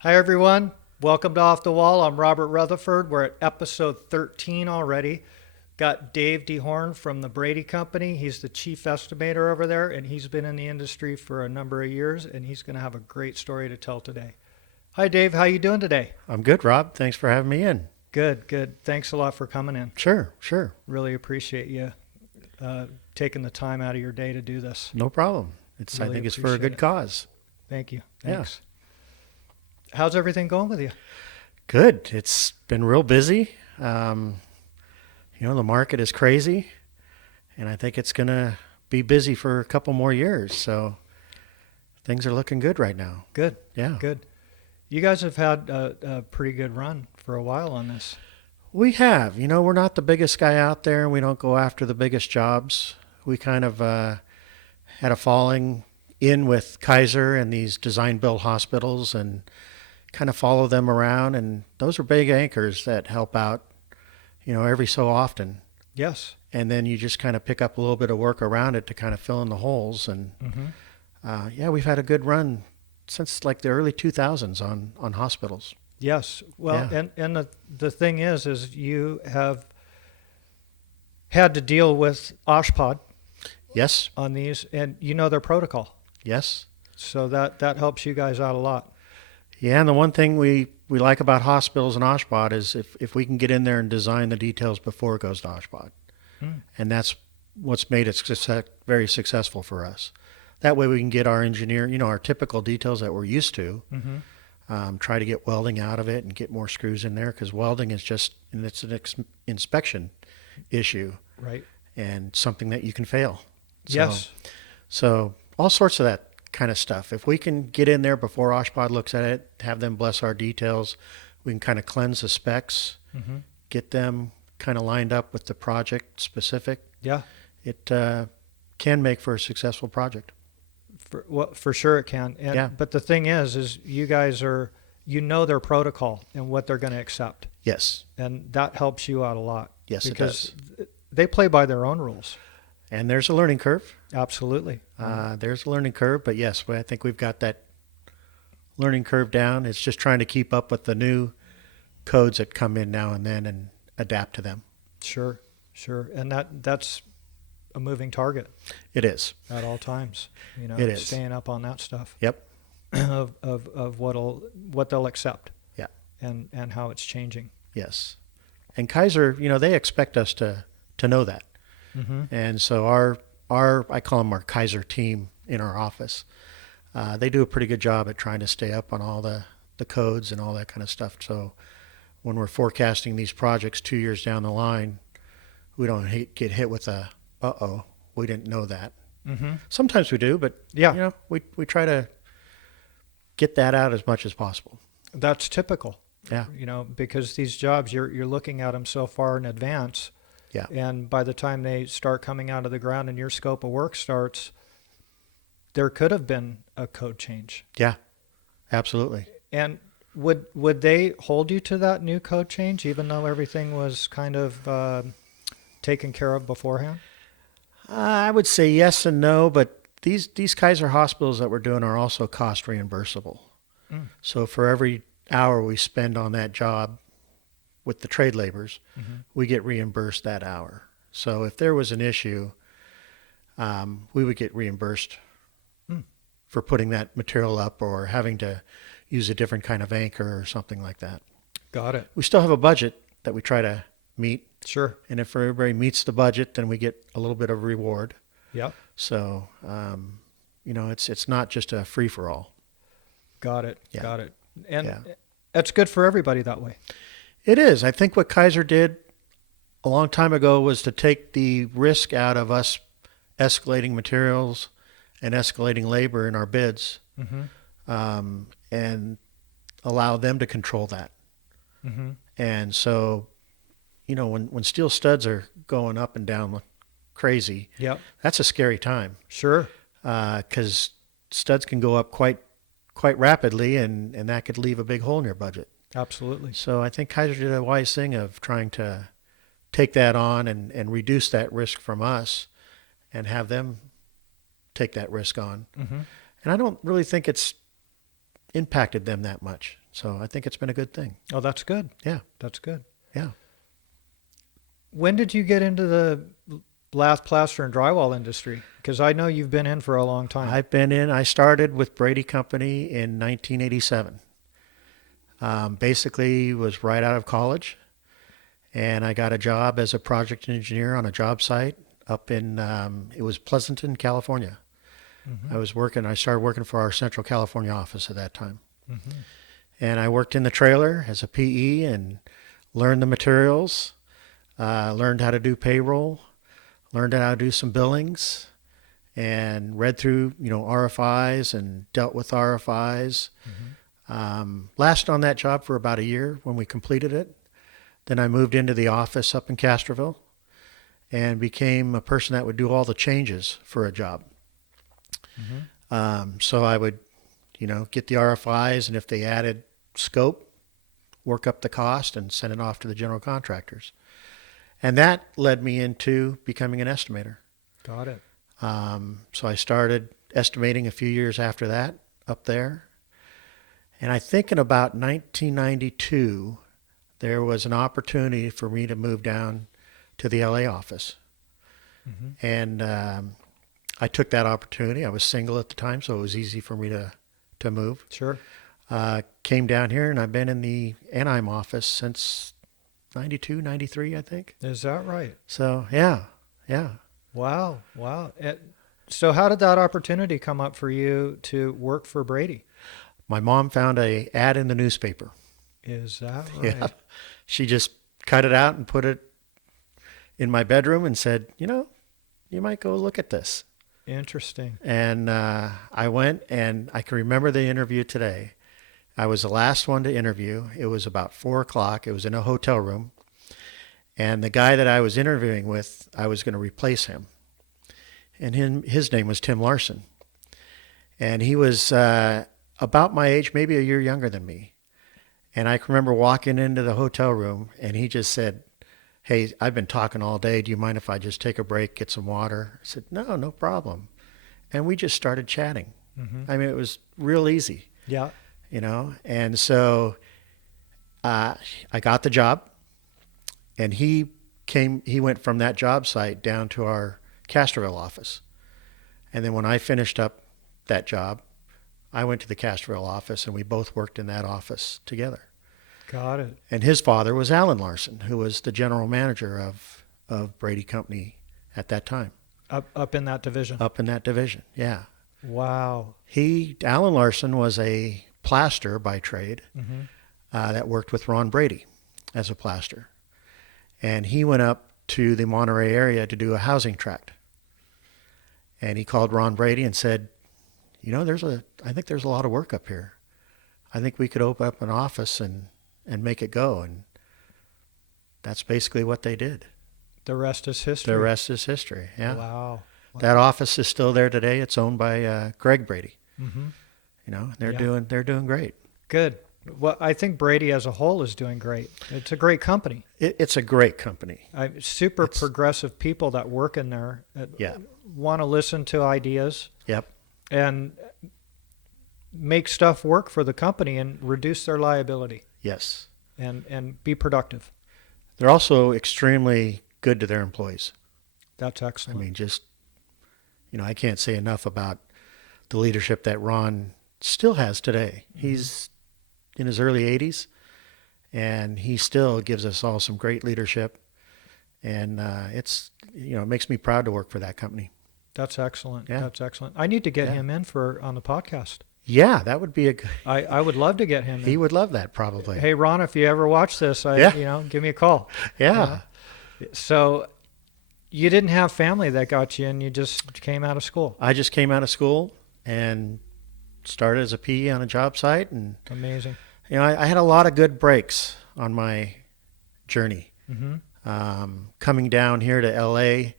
Hi, everyone. Welcome to Off the Wall. I'm Robert Rutherford. We're at episode 13 already. Got Dave Dehorn from the Brady Company. He's the chief estimator over there, and he's been in the industry for a number of years, and he's going to have a great story to tell today. Hi, Dave. How you doing today? I'm good, Rob. Thanks for having me in. Good, good. Thanks a lot for coming in. Sure. Really appreciate you taking the time out of your day to do this. No problem. I Really think it's for a appreciate good it. cause. Thank you. Yeah. Thanks. How's everything going with you? Good. It's been real busy. The market is crazy, and I think it's going to be busy for a couple more years. So things are looking good right now. Good, Yeah. good. You guys have had a pretty good run for a while on this. We have. We're not the biggest guy out there, and we don't go after the biggest jobs. We kind of had a falling in with Kaiser and these design-build hospitals and kind of follow them around. And those are big anchors that help out, every so often. Yes. And then you just kind of pick up a little bit of work around it to kind of fill in the holes. And we've had a good run since like the early 2000s on hospitals. Yes. Well, Yeah. and the thing is you have had to deal with OSHPD Yes, on these, and you know their protocol. yes. So that helps you guys out a lot. Yeah, and the one thing we like about hospitals and OSHPD is if we can get in there and design the details before it goes to OSHPD. Mm. And that's what's made it very successful for us. That way we can get our engineer, our typical details that we're used to, try to get welding out of it and get more screws in there, because welding is it's an inspection issue Right. and something that you can fail. Yes. So all sorts of that kind of stuff. If we can get in there before OSHPD looks at it, have them bless our details, we can kind of cleanse the specs, get them kind of lined up with the project specific. Yeah. It can make for a successful project. For sure it can. And, Yeah. But the thing is you guys their protocol and what they're going to accept, Yes. and that helps you out a lot. Yes, it because does. they play by their own rules. And there's a learning curve. Absolutely. There's a learning curve, but yes, I think we've got that learning curve down. It's just trying to keep up with the new codes that come in now and then and adapt to them. Sure. And that's a moving target It is. at all times. It is. Staying up on that stuff Yep. of what they'll accept. Yeah. And how it's changing. Yes. And Kaiser, they expect us to know that. And so our I call them our Kaiser team in our office. They do a pretty good job at trying to stay up on all the codes and all that kind of stuff. So when we're forecasting these projects 2 years down the line, we don't get hit with we didn't know that. Sometimes we do, but Yeah. we try to get that out as much as possible. That's typical. Yeah. Because these jobs, you're looking at them so far in advance. Yeah. And by the time they start coming out of the ground and your scope of work starts, there could have been a code change. Yeah. Absolutely. And would they hold you to that new code change, even though everything was kind of taken care of beforehand? I would say yes and no, but these Kaiser hospitals that we're doing are also cost reimbursable. So for every hour we spend on that job with the trade laborers, we get reimbursed that hour. So if there was an issue, we would get reimbursed for putting that material up or having to use a different kind of anchor or something like that. Got it. We still have a budget that we try to meet. Sure. And if everybody meets the budget, then we get a little bit of reward. Yep. So, it's not just a free for all. Got it. Yeah. Got it. And Yeah. that's good for everybody that way. It is. I think what Kaiser did a long time ago was to take the risk out of us escalating materials and escalating labor in our bids, and allow them to control that. And so, when steel studs are going up and down like crazy, Yep. that's a scary time, Sure. because studs can go up quite rapidly, and that could leave a big hole in your budget. Absolutely. So I think Kaiser did a wise thing of trying to take that on and reduce that risk from us and have them take that risk on. And I don't really think it's impacted them that much. So I think it's been a good thing. Oh, that's good. Yeah. That's good. Yeah. When did you get into the lath, plaster, and drywall industry? Because I know you've been in for a long time. I started with Brady Company in 1987. Basically was right out of college, and I got a job as a project engineer on a job site up in, it was Pleasanton, California. Mm-hmm. I started working for our Central California office at that time. Mm-hmm. And I worked in the trailer as a PE and learned the materials, learned how to do payroll, learned how to do some billings, and read through, RFIs and dealt with RFIs. Lasted on that job for about a year when we completed it. Then I moved into the office up in Castroville and became a person that would do all the changes for a job. So I would, get the RFIs, and if they added scope, work up the cost and send it off to the general contractors. And that led me into becoming an estimator. Got it. So I started estimating a few years after that up there. And I think in about 1992, there was an opportunity for me to move down to the LA office. Mm-hmm. And I took that opportunity. I was single at the time, so it was easy for me to move. Sure. Came down here, and I've been in the Anaheim office since 92, 93, I think. Is that right? So, yeah. Wow. Wow. So how did that opportunity come up for you to work for Brady? My mom found a ad in the newspaper. Is that right? Yeah. She just cut it out and put it in my bedroom and said, you might go look at this. Interesting. And I went, and I can remember the interview today. I was the last one to interview. It was about 4:00. It was in a hotel room. And the guy that I was interviewing with, I was going to replace him. And his name was Tim Larson. And he was about my age, maybe a year younger than me. And I can remember walking into the hotel room, and he just said, "Hey, I've been talking all day. Do you mind if I just take a break, get some water?" I said, No problem. And we just started chatting. Mm-hmm. I mean, it was real easy, Yeah. And so I got the job, and he went from that job site down to our Castroville office. And then when I finished up that job, I went to the Castroville office, and we both worked in that office together. Got it. And his father was Alan Larson, who was the general manager of Brady Company at that time. Up in that division. Up in that division, yeah. Wow. Alan Larson was a plaster by trade Mm-hmm. that worked with Ron Brady as a plaster. And he went up to the Monterey area to do a housing tract. And he called Ron Brady and said, I think there's a lot of work up here. I think we could open up an office and make it go. And that's basically what they did. The rest is history. The rest is history, yeah. Wow. That office is still there today. It's owned by Greg Brady. Mm-hmm. They're doing great. Good. Well, I think Brady as a whole is doing great. It's a great company. It's a great company. Super progressive people that work in there that want to listen to ideas. Yep. And make stuff work for the company and reduce their liability. Yes. And be productive. They're also extremely good to their employees. That's excellent. I mean, I can't say enough about the leadership that Ron still has today. Mm-hmm. He's in his early 80s, and he still gives us all some great leadership. And it makes me proud to work for that company. That's excellent. Yeah. That's excellent. I need to get him in on the podcast. Yeah, that would be I would love to get him in. He would love that, probably. Hey, Ron, if you ever watch this, give me a call. Yeah. So you didn't have family that got you in. You just came out of school. I just came out of school and started as a PE on a job site. And amazing. I had a lot of good breaks on my journey. Mm-hmm. Coming down here to LA,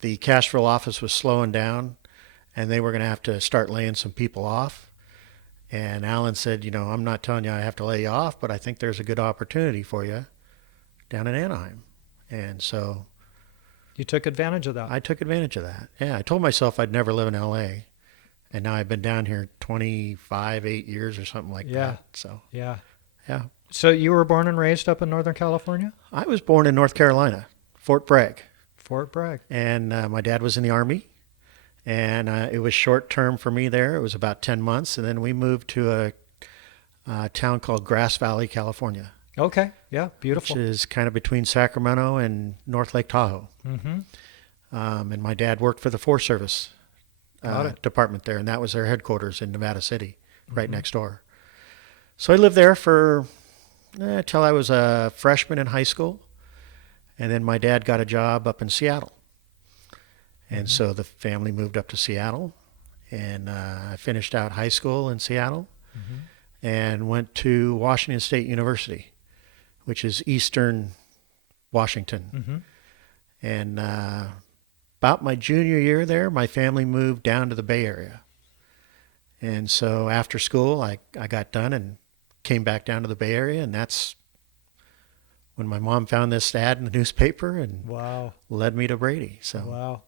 the Castroville office was slowing down, and they were going to have to start laying some people off. And Alan said, I'm not telling you I have to lay you off, but I think there's a good opportunity for you down in Anaheim. And so you took advantage of that. I took advantage of that. Yeah, I told myself I'd never live in LA. And now I've been down here 8 years or something like that. So Yeah. Yeah. So you were born and raised up in Northern California? I was born in North Carolina, Fort Bragg, Fort Bragg. and my dad was in the Army, and it was short term for me there. It was about 10 months, and then we moved to a town called Grass Valley, California, Okay. Yeah. which Beautiful. is kind of between Sacramento and North Lake Tahoe. Mm-hmm. And my dad worked for the Forest Service Got it. department there, and that was their headquarters in Nevada City, right Mm-hmm. next door. So I lived there for till I was a freshman in high school, and then my dad got a job up in Seattle, and so the family moved up to Seattle, and I finished out high school in Seattle, Mm-hmm. and went to Washington State University, which is Eastern Washington, Mm-hmm. and about my junior year there, my family moved down to the Bay Area. And so after school, I got done and came back down to the Bay Area. And that's when my mom found this ad in the newspaper and Wow. led me to Brady. So, Wow.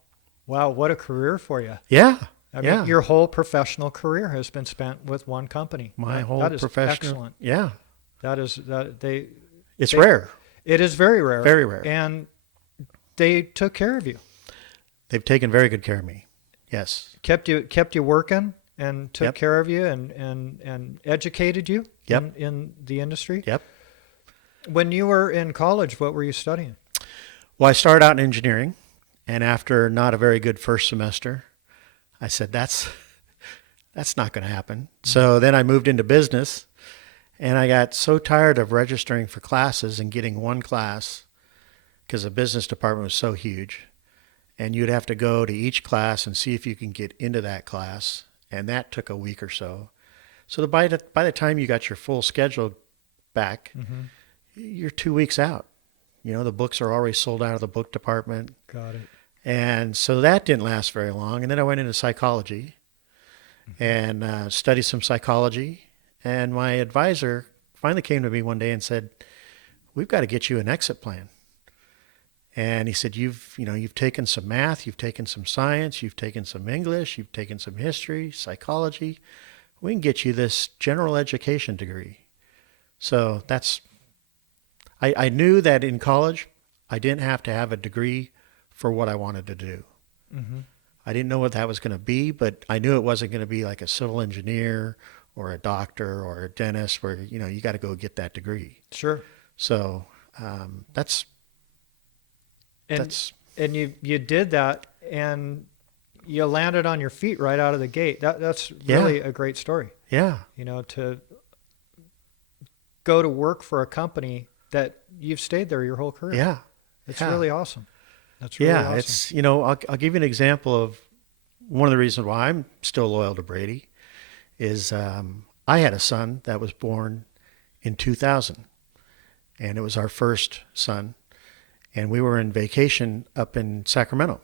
Wow. What a career for you. yeah, I mean, yeah. your whole professional career has been spent with one company. My whole that is professional. excellent. Yeah. It's they- rare. It is very rare. Very rare. And they took care of you, They've taken very good care of me. Yes. kept you working, and took Yep. care of you, and educated you Yep. in the industry. Yep. When you were in college, what were you studying? Well, I started out in engineering. And after not a very good first semester, I said, that's not going to happen. So then I moved into business, and I got so tired of registering for classes and getting one class because the business department was so huge. And you'd have to go to each class and see if you can get into that class. And that took a week or so. So by the time you got your full schedule back, Mm-hmm. you're 2 weeks out. You know, the books are already sold out of the book department. Got it. And so that didn't last very long. And then I went into psychology and studied some psychology. And my advisor finally came to me one day and said, "We've got to get you an exit plan." And he said, you've taken some math, you've taken some science, you've taken some English, you've taken some history, psychology. We can get you this general education degree. So I knew that in college, I didn't have to have a degree for what I wanted to do. Mm-hmm. I didn't know what that was going to be, but I knew it wasn't going to be like a civil engineer or a doctor or a dentist where, you got to go get that degree. Sure. So that's And you did that, and you landed on your feet right out of the gate. That's really a great story. yeah, To go to work for a company that you've stayed there your whole career. yeah. It's yeah. really awesome. That's really Yeah, awesome. it's, I'll give you an example of one of the reasons why I'm still loyal to Brady is I had a son that was born in 2000, and it was our first son, and we were in vacation up in Sacramento,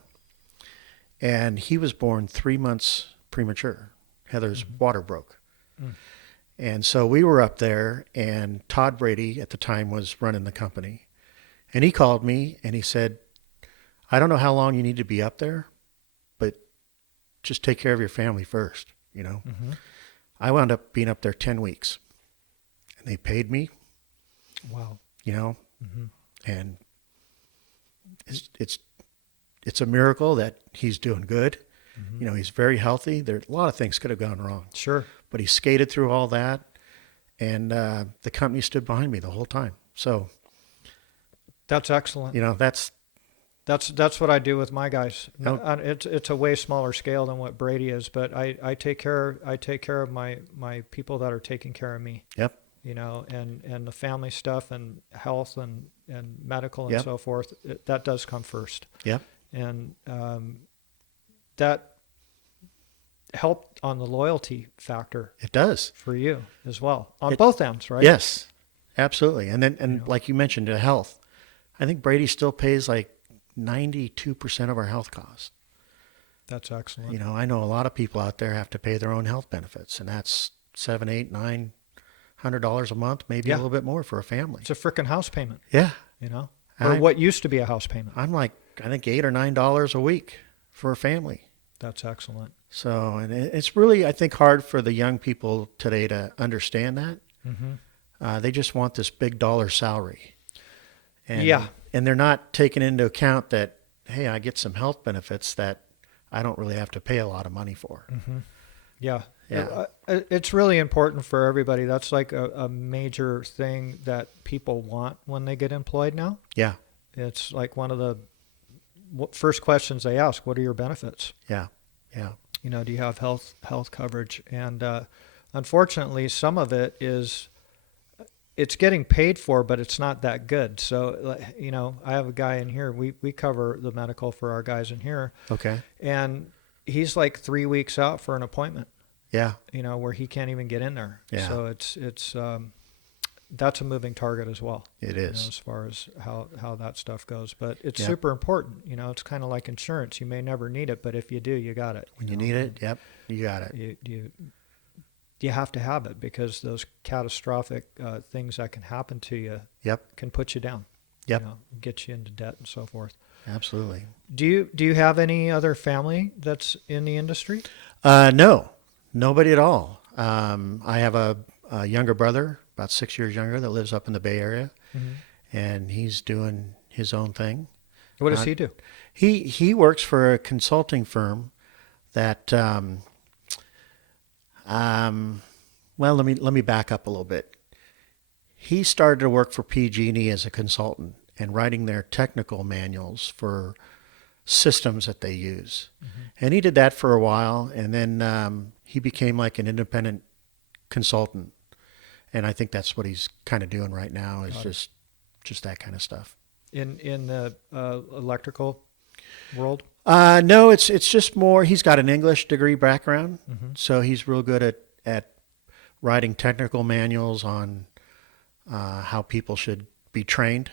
and he was born 3 months premature. Heather's water broke. Mm. And so we were up there, and Todd Brady at the time was running the company, and he called me and he said, "I don't know how long you need to be up there, but just take care of your family first." Mm-hmm. I wound up being up there 10 weeks, and they paid me, Wow. Mm-hmm. And it's a miracle that he's doing good. Mm-hmm. He's very healthy. There a lot of things could have gone wrong, Sure. but he skated through all that, and the company stood behind me the whole time. So, That's excellent. That's what I do with my guys. Oh. It's a way smaller scale than what Brady is, but I take care of my people that are taking care of me. Yep. And the family stuff and health and medical and Yep. so forth. That does come first. Yep. And that helped on the loyalty factor It does. for you as well on both ends, right? Yes, absolutely. And like you mentioned, the health. I think Brady still pays like 92% of our health costs. That's excellent. I know a lot of people out there have to pay their own health benefits, and that's $700, $800, $900 a month, maybe Yeah. a little bit more for a family. It's a frickin' house payment, Yeah, or what used to be a house payment. I'm like, I think $8 or $9 a week for a family. That's excellent. So, and it's really, I think, hard for the young people today to understand that. Mm-hmm. They just want this big dollar salary. And, Yeah. and they're not taking into account that, hey, I get some health benefits that I don't really have to pay a lot of money for. Yeah. Yeah. It's really important for everybody. That's like a major thing that people want when they get employed now. Yeah. It's like one of the first questions they ask, what are your benefits? Yeah. Yeah. You know, do you have health coverage? And unfortunately, some of it is it's getting paid for, but it's not that good. So, you know, I have a guy in here. We cover the medical for our guys in here, Okay. and he's like 3 weeks out for an appointment. Yeah. You know, where he can't even get in there. Yeah. So it's that's a moving target as well. It You is. know, as far as how that stuff goes. But it's Yep. super important. You know, it's kind of like insurance. You may never need it, but if you do, you got it. When you know? need it, yep, you got it. You have to have it because those catastrophic things that can happen to you Yep. can put you down. Yep. You know, get you into debt and so forth. Absolutely. Do you have any other family that's in the industry? No, nobody at all. I have a younger brother, about 6 years younger, that lives up in the Bay Area, and he's doing his own thing. What does he do? He works for a consulting firm that well, let me back up a little bit. He started to work for PG&E as a consultant and writing their technical manuals for systems that they use. And he did that for a while, and then he became like an independent consultant. And I think that's what he's kind of doing right now is just that kind of stuff. In the electrical world? No, it's just more. He's got an English degree background, so he's real good at writing technical manuals on how people should be trained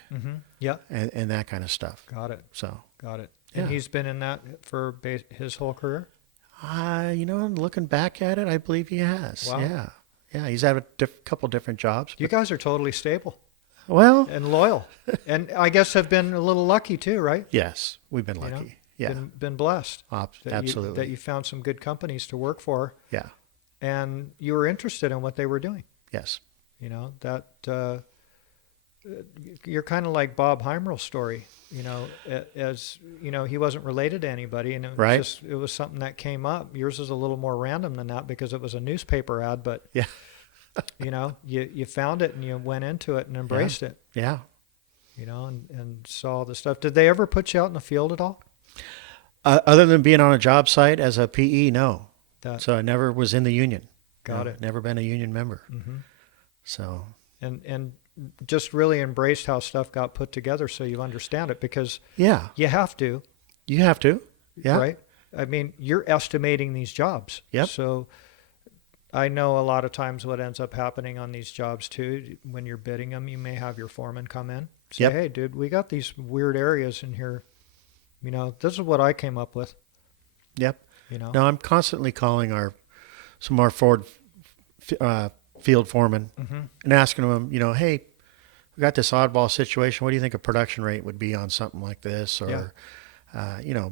Yeah. and that kind of stuff. Got it. So, Got it. And Yeah. he's been in that for his whole career? looking back at it, I believe he has. Wow. Yeah. He's had a couple different jobs. You guys are totally stable Well, and loyal. And I guess have been a little lucky too, right? yes, we've been You know, lucky. Yeah, Been blessed. absolutely. That you found some good companies to work for Yeah. and you were interested in what they were doing. Yes. You know, that you're kind of like Bob Heimerl's story, you know, as you know, he wasn't related to anybody and Right. it was something that came up. Yours is a little more random than that because it was a newspaper ad, but Yeah. you know, you found it and you went into it and embraced it, Yeah. you know, and saw the stuff. Did they ever put you out in the field at all? Other than being on a job site as a PE, no. That So I never was in the union. got No, it. Never been a union member. hmm So And just really embraced how stuff got put together so you understand it because yeah, you have to, you have to. Yeah. right? I mean, you're estimating these jobs. Yep. So I know a lot of times what ends up happening on these jobs too, when you're bidding them, you may have your foreman come in, say, Yep. hey, dude, we got these weird areas in here. You know, this is what I came up with, Yep. you know? No, I'm constantly calling some of our Ford field foremen and asking them, hey, we got this oddball situation. What do you think a production rate would be on something like this? Or,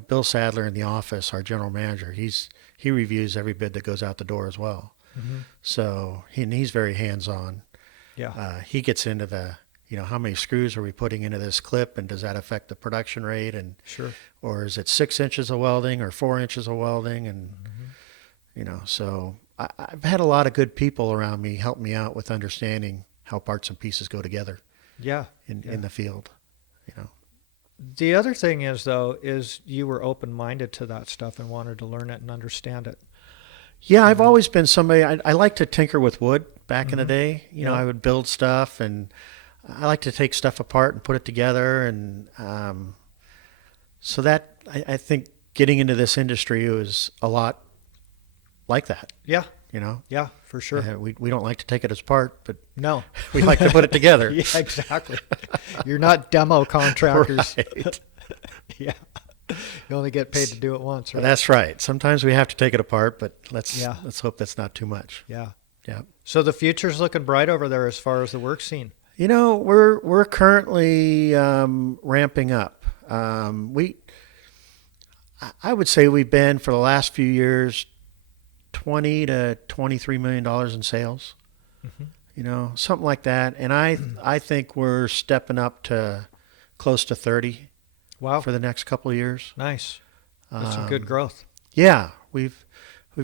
Bill Sadler in the office, our general manager, he reviews every bid that goes out the door as well. So he's very hands-on. Yeah. He gets into the, how many screws are we putting into this clip and does that affect the production rate? And, Sure. or is it 6 inches of welding or 4 inches of welding? And, so I've had a lot of good people around me help me out with understanding how parts and pieces go together Yeah. in the field, The other thing is, though, is you were open-minded to that stuff and wanted to learn it and understand it. Yeah, I've always been somebody, I like to tinker with wood back in the day. Yeah. I would build stuff and I like to take stuff apart and put it together. And so that, I think getting into this industry was a lot like that, Yeah. you know. Yeah, for sure. We don't like to take it apart, but No. we like to put it together. Yeah, exactly. You're not demo contractors. Right. Yeah. You only get paid to do it once, right? That's right. Sometimes we have to take it apart, but let's hope that's not too much. Yeah. Yeah. So the future's looking bright over there as far as the work scene. We're currently ramping up. I would say we've been for the last few years $20 to $23 million in sales. something like that. And I think we're stepping up to close to 30 Wow. for the next couple of years. Nice. That's some good Um, growth. yeah, we've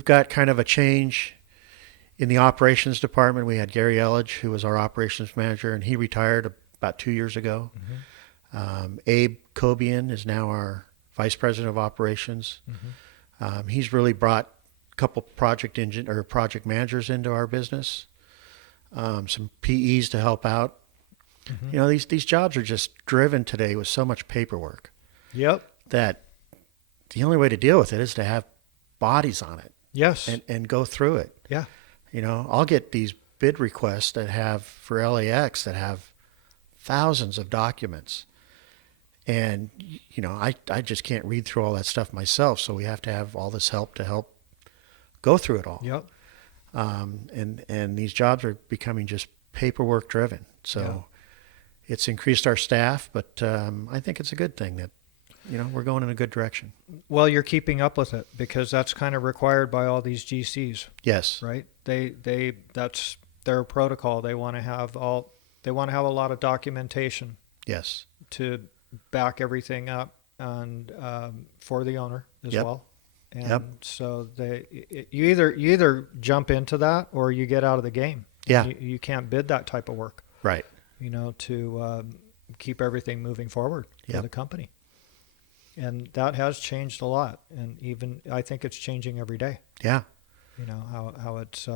got kind of a change in the operations department. We had Gary Elledge, who was our operations manager, and he retired about 2 years ago. Abe Cobian is now our vice president of operations. He's really brought a couple project managers into our business, some PEs to help out. These jobs are just driven today with so much paperwork Yep. that the only way to deal with it is to have bodies on it Yes. and go through it. Yeah. I'll get these bid requests that have for LAX that have thousands of documents. And, I just can't read through all that stuff myself. So we have to have all this help to help go through it all. Yep. And these jobs are becoming just paperwork driven. So it's increased our staff, but I think it's a good thing that, we're going in a good direction. Well, you're keeping up with it because that's kind of required by all these GCs, Yes. right? That's their protocol. They want to have a lot of documentation Yes. to back everything up and for the owner as Yep. well. And Yep. so you either jump into that or you get out of the game. Yeah. You can't bid that type of work, Right. to keep everything moving forward for Yep. the company. And that has changed a lot. And even I think it's changing every day, Yeah. how it's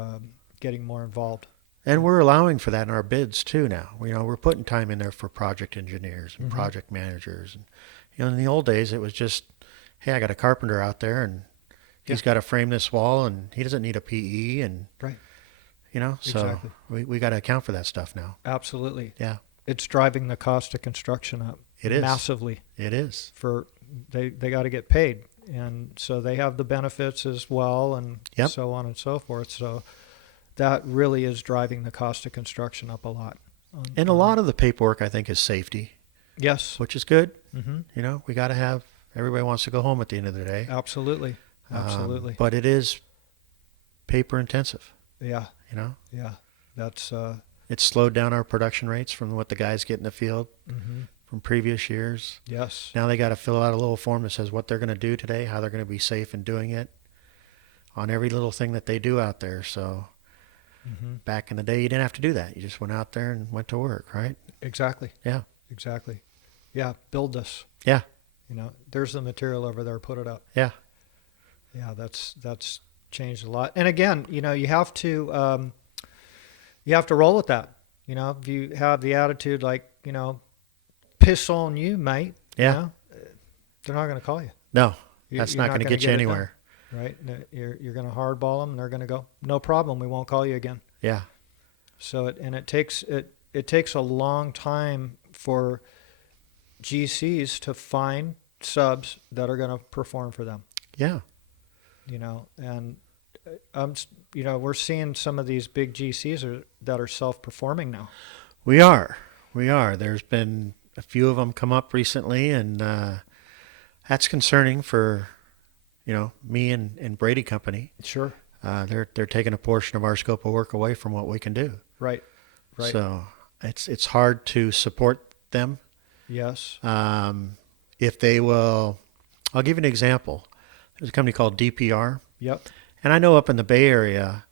getting more involved. And we're allowing for that in our bids too now. We're putting time in there for project engineers and Mhm. project managers. And, in the old days, it was just, hey, I got a carpenter out there and he's got to frame this wall and he doesn't need a PE. And, Right. so Exactly. we got to account for that stuff now. Absolutely. Yeah, It's driving the cost of construction up It is. massively. it is. They got to get paid, and so they have the benefits as well, and Yep. so on and so forth. So that really is driving the cost of construction up a lot. And a lot of the paperwork, I think, is safety, Yes. which is good. Mm-hmm. We got to have, everybody wants to go home at the end of the day. Absolutely. Absolutely. But it is paper intensive, Yeah. Yeah. That's It's slowed down our production rates from what the guys get in the field mm-hmm. from previous years. Yes. Now they got to fill out a little form that says what they're going to do today, how they're going to be safe in doing it on every little thing that they do out there. So Mm-hmm. back in the day, you didn't have to do that. You just went out there and went to work, right? Exactly. Yeah. Exactly. Yeah. Build this. Yeah. There's the material over there. Put it up. Yeah. Yeah. That's changed a lot. And again, you have to roll with that. If you have the attitude like, piss on you, mate. Yeah. They're not going to call you. No, You're that's not going to gonna get you it done, anywhere. right? You're going to hardball them, and they're going to go, no problem. We won't call you again. Yeah. So it takes a long time for GCs to find subs that are going to perform for them. Yeah. And we're seeing some of these big GCs that are self-performing now. We are. There's been a few of them come up recently, and that's concerning for, me and Brady Company. Sure. They're taking a portion of our scope of work away from what we can do. Right. So it's hard to support them. Yes. If they will, I'll give you an example. There's a company called DPR. Yep. And I know up in the Bay Area,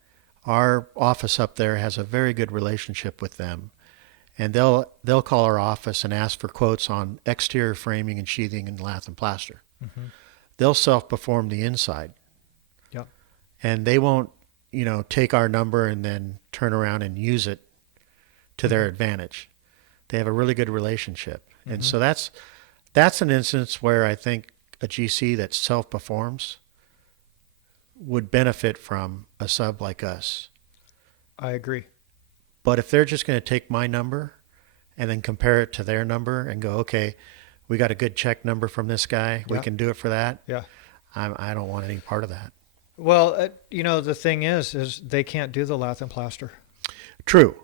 our office up there has a very good relationship with them. And they'll call our office and ask for quotes on exterior framing and sheathing and lath and plaster. Mm-hmm. They'll self-perform the inside. Yep. And they won't, take our number and then turn around and use it to their advantage. They have a really good relationship. Mm-hmm. And so that's an instance where I think a GC that self-performs would benefit from a sub like us. I agree. But if they're just going to take my number and then compare it to their number and go, okay, we got a good check number from this guy, we can do it for that. Yeah. I don't want any part of that. Well, the thing is they can't do the lath and plaster. True.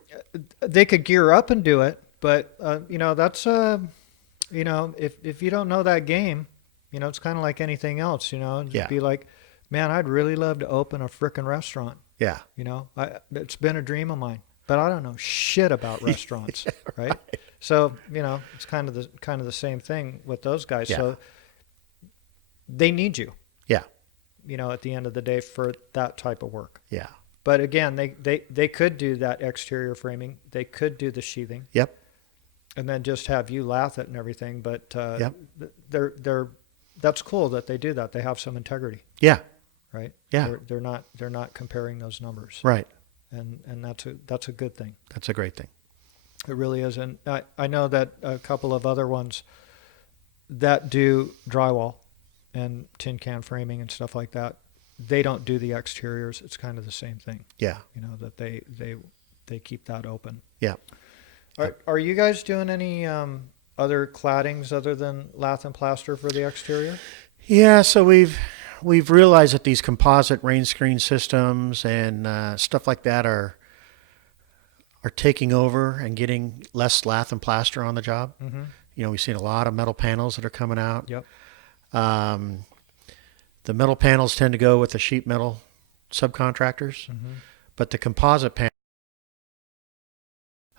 They could gear up and do it, but that's if you don't know that game, it's kind of like anything else. It'd be like, man, I'd really love to open a frickin' restaurant. Yeah. It's been a dream of mine. but I don't know shit about restaurants, right? So, it's kind of the same thing with those guys. Yeah. So they need you, Yeah. at the end of the day for that type of work. Yeah. But again, they could do that exterior framing. They could do the sheathing Yep. and then just have you lath it and everything. But Yep. they're that's cool that they do that. They have some integrity, Yeah. right? Yeah. They're not comparing those numbers, Right. and that's a good thing. That's a great thing. It really is. And I know that a couple of other ones that do drywall and tin can framing and stuff like that, they don't do the exteriors. It's kind of the same thing, Yeah. that they keep that open. Yeah. Are you guys doing any other claddings other than lath and plaster for the exterior? Yeah. So we've realized that these composite rain screen systems and stuff like that are taking over and getting less lath and plaster on the job. Mm-hmm. We've seen a lot of metal panels that are coming out. Yep. Um, the metal panels tend to go with the sheet metal subcontractors, Mm-hmm. but the composite panel,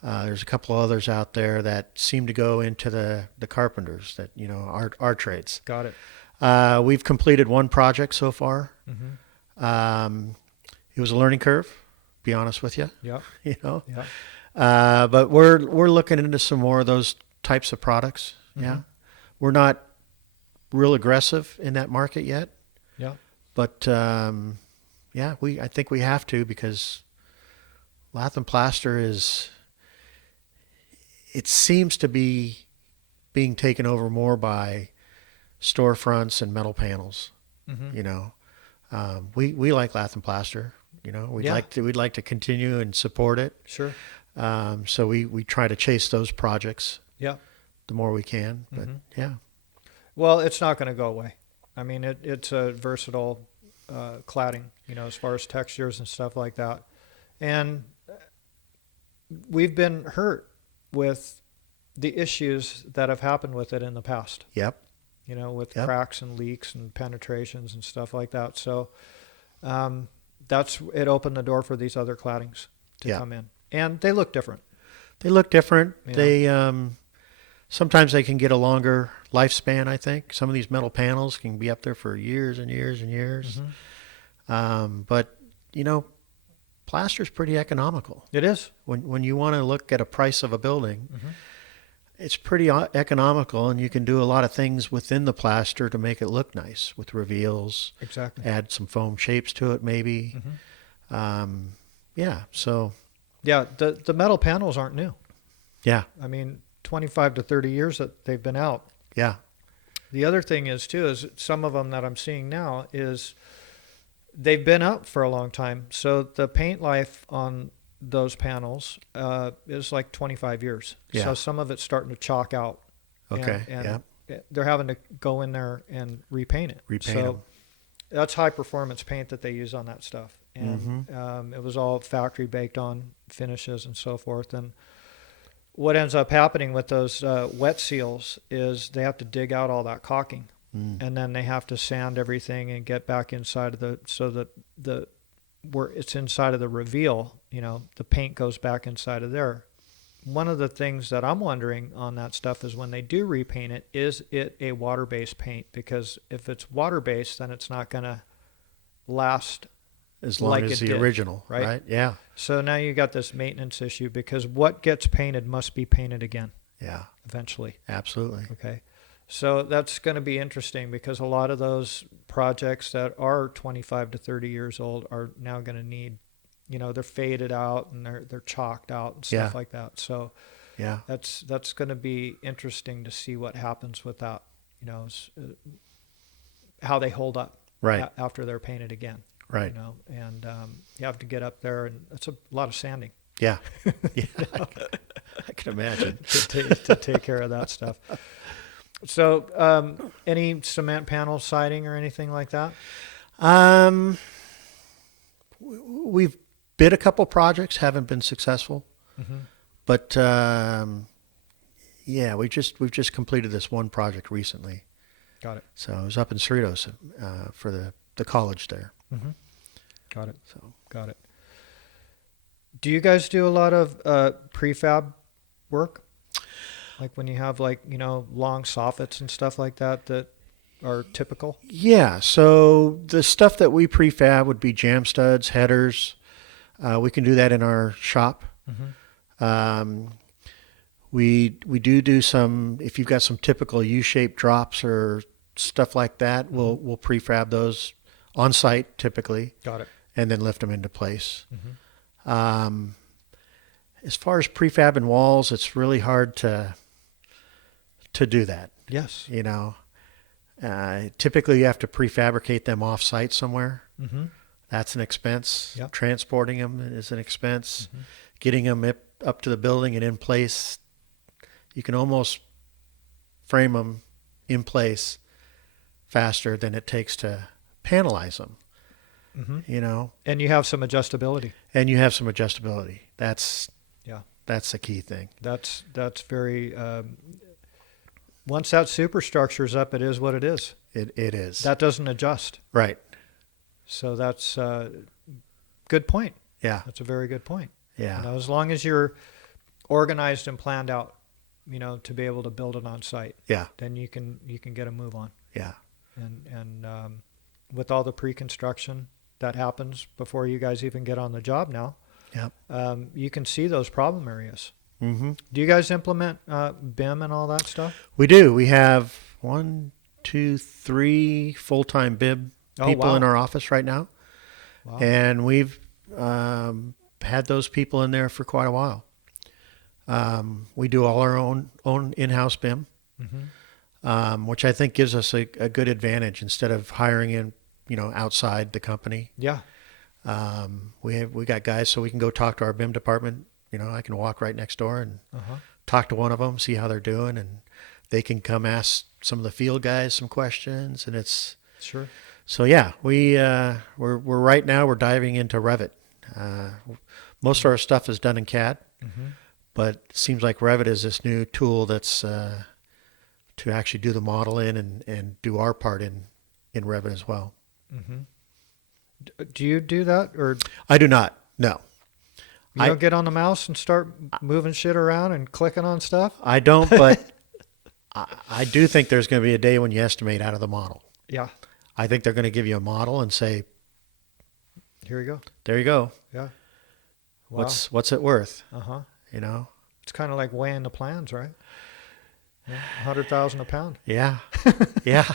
there's a couple others out there that seem to go into the carpenters that, our trades. Got it. We've completed one project so far. Mm-hmm. It was a learning curve, be honest with you, Yep. Yep. But we're looking into some more of those types of products. Mm-hmm. Yeah. We're not real aggressive in that market yet, Yep. but yeah, I think we have to, because lath and plaster it seems to be being taken over more by storefronts and metal panels. Mm-hmm. We like lath and plaster. We'd Yeah. like to continue and support it. Sure. So we try to chase those projects Yep. the more we can. But Mm-hmm. yeah, Well, it's not going to go away. I mean, it's a versatile cladding, as far as textures and stuff like that. And we've been hurt with the issues that have happened with it in the past, yep, with Yep. cracks and leaks and penetrations and stuff like that. So it opened the door for these other claddings to Yeah. come in. And they look different. they look different. Yeah. They sometimes they can get a longer lifespan. I think some of these metal panels can be up there for years and years and years. Mm-hmm. But plaster's pretty economical. It is. When you want to look at a price of a building, Mm-hmm. it's pretty economical, and you can do a lot of things within the plaster to make it look nice with reveals. Exactly. Add some foam shapes to it, maybe. Mm-hmm. Yeah. So Yeah, the metal panels aren't new. yeah, I mean, 25 to 30 years that they've been out. yeah, The other thing is, too, is some of them that I'm seeing now is they've been up for a long time. So the paint life on those panels is like 25 years. Yeah. So some of it's starting to chalk out. Okay, And they're having to go in there and repaint it. Repaint so 'em. that's high performance paint that they use on that stuff. And it was all factory baked on finishes and so forth. And what ends up happening with those wet seals is they have to dig out all that caulking, and then they have to sand everything and get back inside of so that where it's inside of the reveal, the paint goes back inside of there. One of the things that I'm wondering on that stuff is when they do repaint it, is it a water-based paint? Because if it's water-based, then it's not going to last as long like as it the did, original, right? right? Yeah, So now you got this maintenance issue, because what gets painted must be painted again yeah, eventually. absolutely. Okay. So that's going to be interesting, because a lot of those projects that are 25 to 30 years old are now going to need, they're faded out and they're chalked out and stuff Yeah. like that. So Yeah, that's going to be interesting to see what happens with that, how they hold up right, after they're painted again. right. And you have to get up there, and it's a lot of sanding Yeah, yeah. I can imagine. to take care of that stuff. So, any cement panel siding or anything like that? We've bid a couple projects, haven't been successful, Mm-hmm. but yeah, we've just completed this one project recently. Got it. So I was up in Cerritos for the college there. Mm-hmm. Got it. So Got it. Do you guys do a lot of prefab work? Like when you have long soffits and stuff like that that are typical? Yeah, so the stuff that we prefab would be jam studs, headers. We can do that in our shop. Mm-hmm. Um, we do some. If you've got some typical U-shaped drops or stuff like that, we'll prefab those on site typically, Got it. and then lift them into place. Mm-hmm. Um, as far as prefab and walls, it's really hard to do that. Yes. You know, typically you have to prefabricate them off site somewhere. Mm-hmm. That's an expense. Yep. Transporting them is an expense. Mm-hmm. Getting them up to the building and in place, you can almost frame them in place faster than it takes to panelize them. Mm-hmm. You know, And you have some adjustability. and you have some adjustability. That's Yeah. the key thing. That's very. Once that superstructure's up, it is what it is. It is. That doesn't adjust. Right. So that's good point. Yeah. That's a very good point. Yeah. As long as you're organized and planned out, to be able to build it on site, Yeah. then you can get a move on. Yeah. And with all the pre-construction that happens before you guys even get on the job now, Yep. you can see those problem areas. Mm-hmm. Do you guys implement BIM and all that stuff? We do. We have 1, 2, 3 full-time BIM people wow. in our office right now. Wow. And we've had those people in there for quite a while. We do all our own in-house BIM, which I think gives us a good advantage instead of hiring in, outside the company. Yeah. We got guys so we can go talk to our BIM department. I can walk right next door and Uh-huh. talk to one of them, see how they're doing, and they can come ask some of the field guys some questions, and it's Sure. so yeah. We're right now we're diving into Revit. Most of our stuff is done in CAD, Mm-hmm. but it seems like Revit is this new tool that's to actually do the model in and do our part in Revit as well. Mm-hmm. Do you do that, or I do not. No, you don't get on the mouse and start moving shit around and clicking on stuff? I don't. But I do think there's going to be a day when you estimate out of the model. Yeah. I think they're going to give you a model and say, Here you go. "There you go. Yeah. Wow. What's it worth?" Uh-huh. It's kind of like weighing the plans, right? Yeah, 100,000 a pound. Yeah, yeah.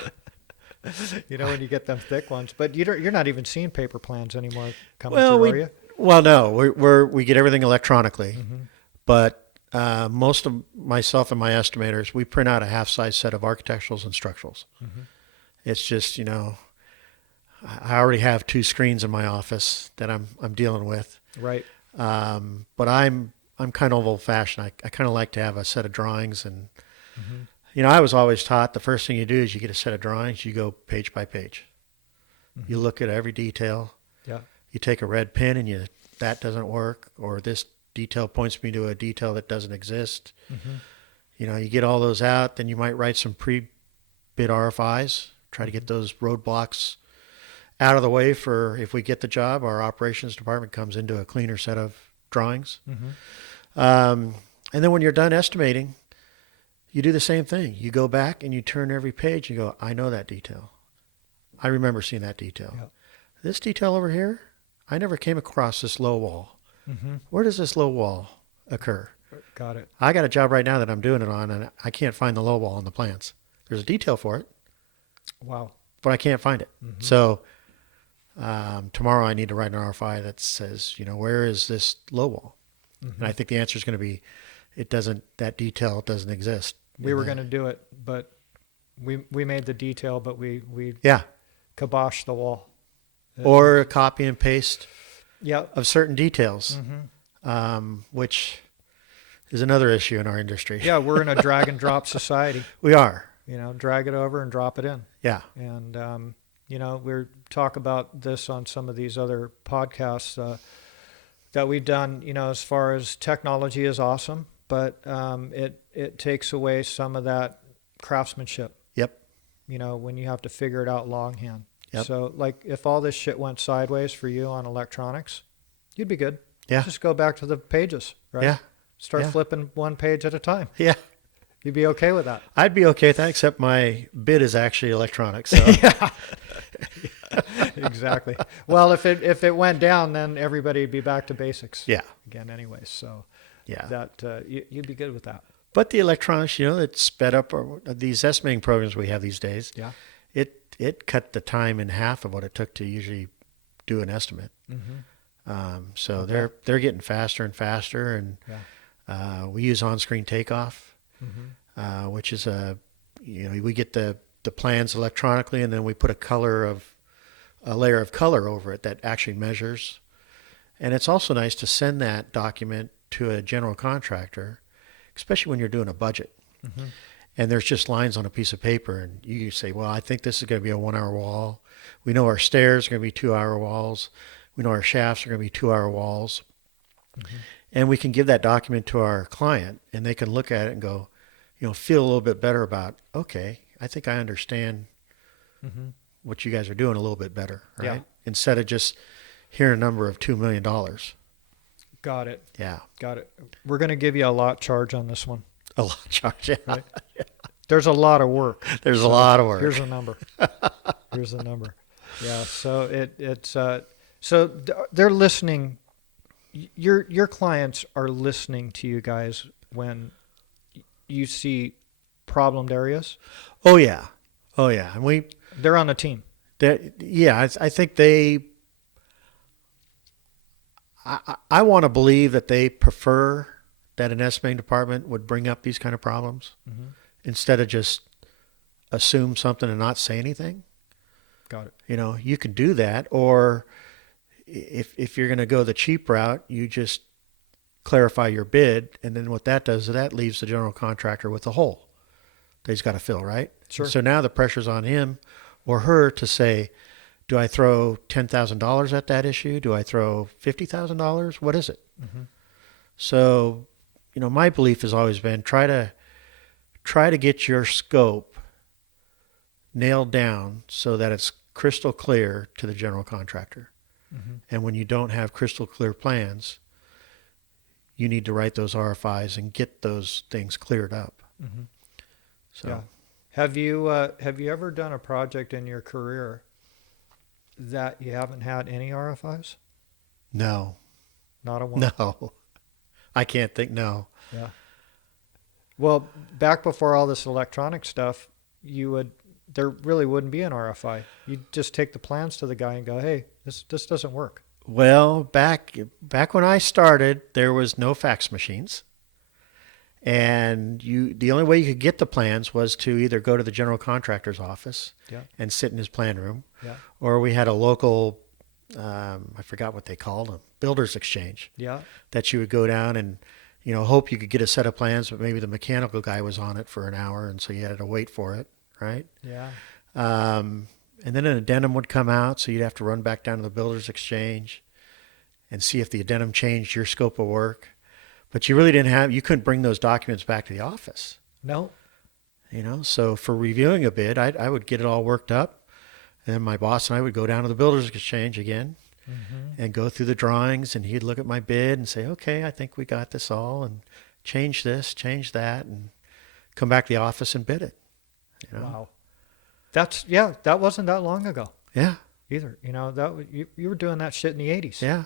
When you get them thick ones. But you're not even seeing paper plans anymore coming Well, through, are you? Well, no, we get everything electronically, Mm-hmm. but most of myself and my estimators, we print out a half-size set of architecturals and structurals. Mm-hmm. It's just, I already have 2 screens in my office that I'm dealing with. Right. But I'm kind of old-fashioned. I kind of like to have a set of drawings, and Mm-hmm. I was always taught the first thing you do is you get a set of drawings, you go page by page. Mm-hmm. You look at every detail. Yeah. You take a red pen and that doesn't work, or this detail points me to a detail that doesn't exist. Mm-hmm. You get all those out, then you might write some pre-bid RFIs, try to get those roadblocks out of the way for if we get the job, our operations department comes into a cleaner set of drawings. Mm-hmm. And then when you're done estimating, you do the same thing. You go back and you turn every page and go, I know that detail. I remember seeing that detail. Yep. This detail over here, I never came across this low wall. Mm-hmm. Where does this low wall occur? Got it. I got a job right now that I'm doing it on, and I can't find the low wall on the plans. There's a detail for it, Wow. but I can't find it. Mm-hmm. So tomorrow I need to write an RFI that says, where is this low wall? Mm-hmm. And I think the answer is going to be, that detail doesn't exist. We were going to do it, but we made the detail, but we Yeah. kiboshed the wall. Or a copy and paste Yep. of certain details, which is another issue in our industry. Yeah, we're in a drag and drop society. We are. Drag it over and drop it in. Yeah. And, we talk about this on some of these other podcasts that we've done, as far as technology is awesome, but it takes away some of that craftsmanship, Yep. when you have to figure it out longhand. Yep. So, like, if all this shit went sideways for you on electronics, you'd be good. Yeah. Just go back to the pages, right? Yeah. Start Yeah. flipping one page at a time. Yeah. You'd be okay with that. I'd be okay with that, except my bid is actually electronic. So Yeah, exactly. Well, if it went down, then everybody'd be back to basics yeah. again, anyway. So Yeah. that you'd be good with that. But the electronics, that sped up these estimating programs we have these days. Yeah. It cut the time in half of what it took to usually do an estimate. So Okay. they're getting faster and faster, and Yeah. we use on-screen takeoff, Mm-hmm. which is we get the plans electronically, and then we put a layer of color over it that actually measures. And it's also nice to send that document to a general contractor, especially when you're doing a budget. Mm-hmm. And there's just lines on a piece of paper, and you say, well, I think this is going to be a 1-hour wall. We know our stairs are going to be 2-hour walls. We know our shafts are going to be 2-hour walls. Mm-hmm. And we can give that document to our client, and they can look at it and go, feel a little bit better about, okay, I think I understand Mm-hmm. what you guys are doing a little bit better, right? Yeah. Instead of just hearing a number of $2 million. Got it. Yeah. Got it. We're going to give you a lot charge on this one. A lot of charge. Yeah. Right. There's a lot of work. There's a lot of work. Here's a number. Here's the number. Yeah. So it's they're listening. Your clients are listening to you guys when you see problemed areas. Oh yeah. Oh yeah. And They're on the team. I think I want to believe that they prefer that an estimating department would bring up these kind of problems Mm-hmm. instead of just assume something and not say anything. Got it. You can do that, or if you're going to go the cheap route, you just clarify your bid, and then what that does is that leaves the general contractor with a hole that he's got to fill, right? Sure. So now the pressure's on him or her to say, do I throw $10,000 at that issue? Do I throw $50,000? What is it? Mm-hmm. So, my belief has always been try to get your scope nailed down so that it's crystal clear to the general contractor. Mm-hmm. And when you don't have crystal clear plans, you need to write those RFIs and get those things cleared up. Mm-hmm. So Yeah. Have you ever done a project in your career that you haven't had any RFIs? no, Not a one. no, I can't think. No. Yeah. Well, back before all this electronic stuff, there really wouldn't be an RFI. You'd just take the plans to the guy and go, "Hey, this doesn't work." Well, back when I started, there was no fax machines. And the only way you could get the plans was to either go to the general contractor's office Yeah. and sit in his plan room, Yeah. or we had a local, I forgot what they called them, builder's exchange, Yeah. that you would go down and, hope you could get a set of plans, but maybe the mechanical guy was on it for an hour, and so you had to wait for it, right? Yeah. And then an addendum would come out, so you'd have to run back down to the builder's exchange and see if the addendum changed your scope of work. But you really you couldn't bring those documents back to the office. No. So for reviewing a bid, I would get it all worked up, and then my boss and I would go down to the builder's exchange again Mm-hmm. and go through the drawings, and he'd look at my bid and say, okay, I think we got this all, and change this, change that, and come back to the office and bid it. Wow. That wasn't that long ago Yeah, either. You were doing that shit in the 80s. yeah,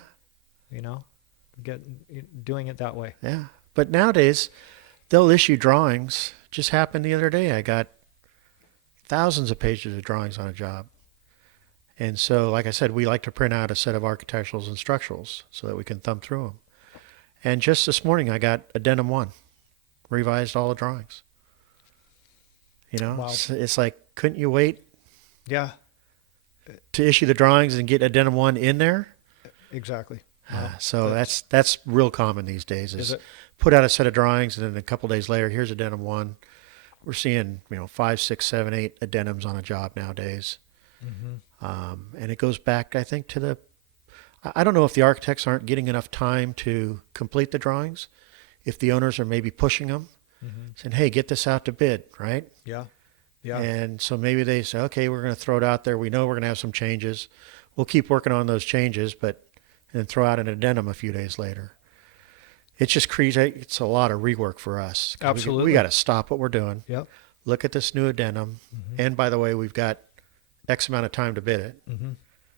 Doing it that way. yeah. But nowadays, they'll issue drawings. Just happened the other day. I got thousands of pages of drawings on a job. And so, like I said, we like to print out a set of architecturals and structurals so that we can thumb through them. And just this morning, I got addendum 1, revised all the drawings. Wow. It's like, couldn't you wait Yeah. to issue the drawings and get addendum 1 in there? Exactly. Wow. So that's real common these days. Is it? Put out a set of drawings, and then a couple days later, here's addendum 1. We're seeing 5, 6, 7, 8 addendums on a job nowadays. Mm-hmm. And it goes back, I think, I don't know if the architects aren't getting enough time to complete the drawings, if the owners are maybe pushing them, Mm-hmm. saying, hey, get this out to bid, right? Yeah. Yeah. And so maybe they say, okay, we're going to throw it out there. We know we're going to have some changes. We'll keep working on those changes, but and then throw out an addendum a few days later. It just creates a lot of rework for us. Absolutely. We got to stop what we're doing. Yep. Look at this new addendum. And by the way, we've got X amount of time to bid it.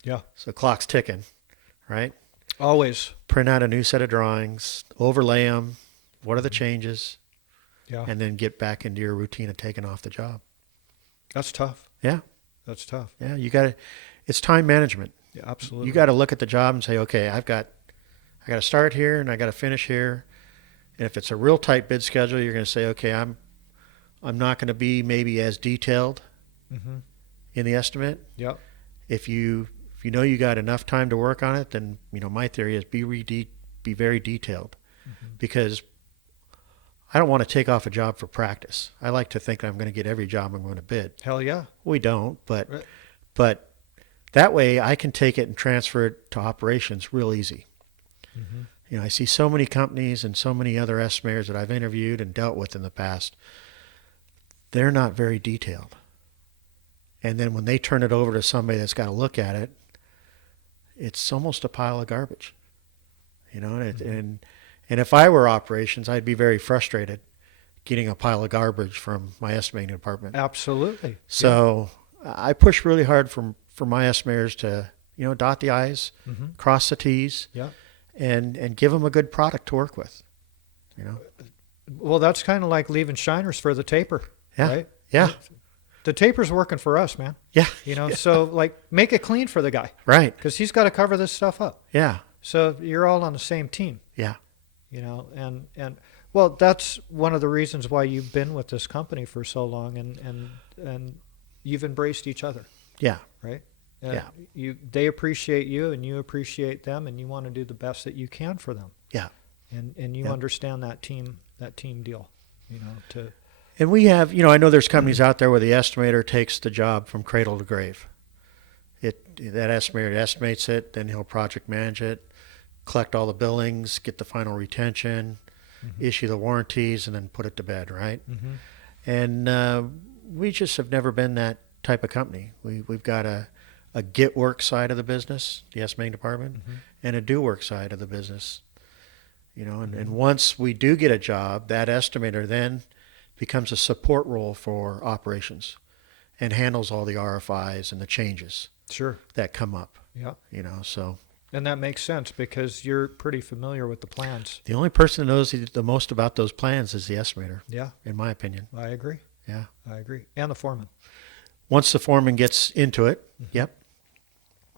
Yeah. So clock's ticking, right? Always. Print out a new set of drawings, overlay them. What are the changes? Yeah. And then get back into your routine of taking off the job. That's tough. Yeah. That's tough. Yeah. You got to, it's time management. Yeah, absolutely. You got to look at the job and say, okay, I got to start here and I got to finish here. And if it's a real tight bid schedule, you're going to say, okay, I'm not going to be maybe as detailed in the estimate. Yep. If you know you got enough time to work on it, then my theory is be very detailed, because I don't want to take off a job for practice. I like to think that I'm going to get every job I'm going to bid. Hell yeah. We don't, but Right. but that way I can take it and transfer it to operations real easy. I see so many companies and so many other estimators that I've interviewed and dealt with in the past. They're not very detailed. And then when they turn it over to somebody that's got to look at it, it's almost a pile of garbage. And if I were operations, I'd be very frustrated getting a pile of garbage from my estimating department. Absolutely. So I push really hard for my estimators to, dot the I's, cross the T's, Yeah. and give them a good product to work with. Well, that's kind of like leaving shiners for the taper. Yeah. Right? Yeah. The taper's working for us, man. Yeah. So like make it clean for the guy, Right. because he's got to cover this stuff up. Yeah. So you're all on the same team, Yeah. and well, that's one of the reasons why you've been with this company for so long, and you've embraced each other, Yeah. right? Yeah. They appreciate you, and you appreciate them, and you want to do the best that you can for them. Yeah. And you Yep. understand that team deal, to And we have, I know there's companies out there where the estimator takes the job from cradle to grave. That estimator estimates it, then he'll project manage it, collect all the billings, get the final retention, issue the warranties, and then put it to bed, right? And we just have never been that type of company. We've got a get work side of the business, the estimating department, and a do work side of the business. And once we do get a job, that estimator then becomes a support role for operations and handles all the RFIs and the changes Sure. that come up. Yeah. So And that makes sense because you're pretty familiar with the plans. the only person that knows the most about those plans is the estimator, Yeah, in my opinion. I agree. Yeah. I agree. And the foreman. Once the foreman gets into it, yep.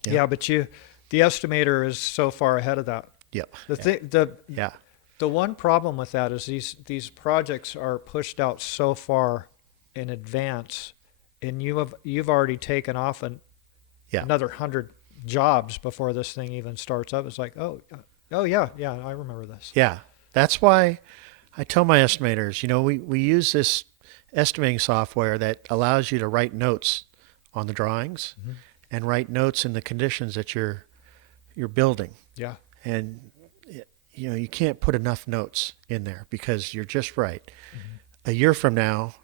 Yeah. Yeah, but the estimator is so far ahead of that. Yep. The one problem with that is these projects are pushed out so far in advance, and you've already taken off another 100 jobs before this thing even starts up. It's like, oh yeah, I remember this. Yeah. That's why I tell my estimators, we use this estimating software that allows you to write notes on the drawings and write notes in the conditions that you're building. Yeah. And you can't put enough notes in there because you're just right. A year from now,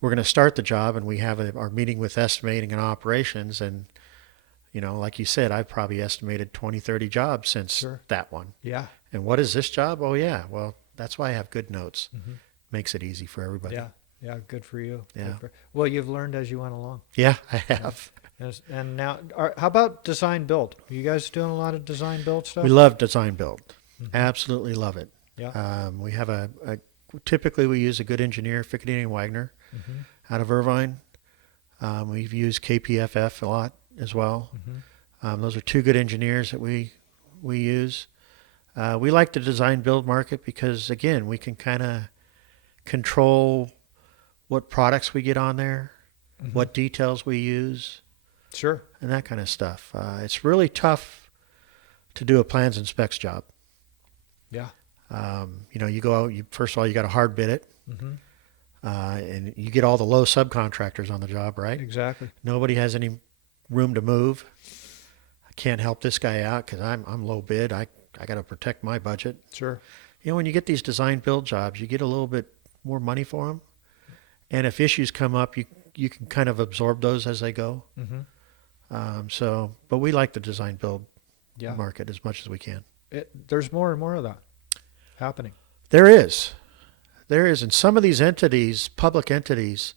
we're going to start the job and we have our meeting with estimating and operations. And, like you said, I've probably estimated 20, 30 jobs since that one. Yeah. And what is this job? Oh, yeah. Well, that's why I have good notes. Makes it easy for everybody. Yeah. Yeah. Good for you. Yeah. Well, you've learned as you went along. Yeah, I have. And now, how about design build? Are you guys doing a lot of design build stuff? We love design build. Absolutely love it. Yeah. We have typically we use a good engineer, Fickadini and Wagner, out of Irvine. We've used KPFF a lot as well. Those are two good engineers that we use. We like the design build market because, again, we can kind of control what products we get on there, what details we use, Sure. and that kind of stuff. It's really tough to do a plans and specs job. Yeah. You go out, first of all, you got to hard bid it. And you get all the low subcontractors on the job, right? Exactly. Nobody has any room to move. I can't help this guy out because I'm low bid. I got to protect my budget. Sure. When you get these design build jobs, you get a little bit more money for them. And if issues come up, you can kind of absorb those as they go. But we like the design build Yeah. market as much as we can. There's more and more of that happening. There is. There is. And some of these entities, public entities,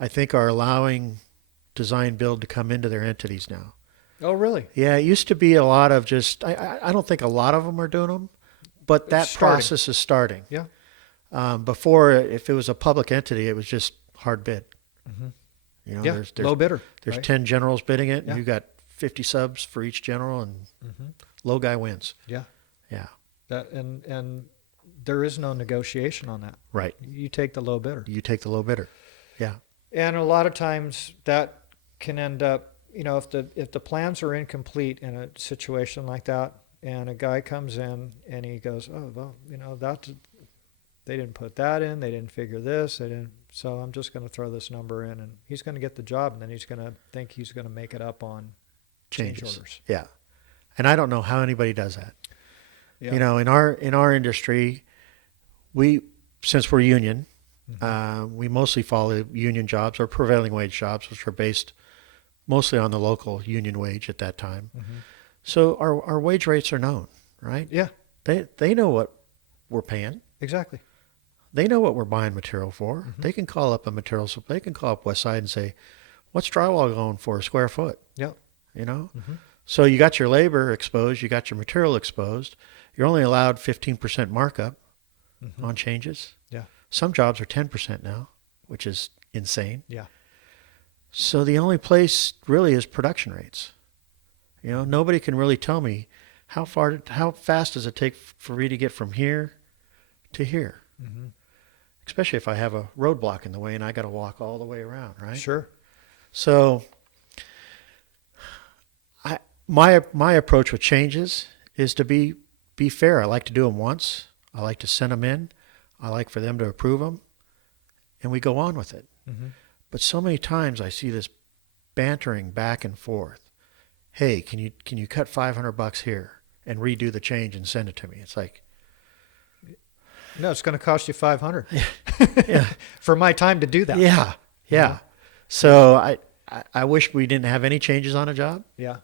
I think are allowing design build to come into their entities now. Oh, really? Yeah, it used to be a lot of just, I don't think a lot of them are doing them, but that starting. process is starting. Yeah. Before, if it was a public entity, it was just hard bid. Mm-hmm. You know, Yeah, there's low bidder. There's right? 10 generals bidding it, and Yeah. you got 50 subs for each general, and Mm-hmm. low guy wins. Yeah. Yeah, That and there is no negotiation on that. right. You take the low bidder. You take the low bidder. Yeah, And a lot of times that can end up, if the plans are incomplete in a situation like that, and a guy comes in and he goes, oh well, they didn't put that in, they didn't figure this, they didn't. So I'm just going to throw this number in, and he's going to get the job, and then he's going to think he's going to make it up on change changes. orders. Yeah, and I don't know how anybody does that. Yeah. You know, in our industry, since we're union, Mm-hmm. we mostly follow union jobs or prevailing wage jobs, which are based mostly on the local union wage at that time. Mm-hmm. So our wage rates are known, right? Yeah, They know what we're paying. exactly. They know what we're buying material for. Mm-hmm. They can call up they can call up West Side and say, what's drywall going for a square foot? Yep. You know? Mm-hmm. So you got your labor exposed, you got your material exposed. You're only allowed 15% markup Mm-hmm. on changes. Yeah. Some jobs are 10% now, which is insane. Yeah. So the only place really is production rates. You know, nobody can really tell me how fast does it take for me to get from here to here, Mm-hmm. especially if I have a roadblock in the way and I got to walk all the way around, right? Sure. So my approach with changes is to be fair. I like to do them once. I like to send them in. I like for them to approve them, and we go on with it. Mm-hmm. But so many times I see this bantering back and forth. Hey, can you cut $500 here and redo the change and send it to me? It's like, No, it's going to cost you $500 yeah, for my time to do that. yeah. Yeah. So I wish we didn't have any changes on a job, Yeah.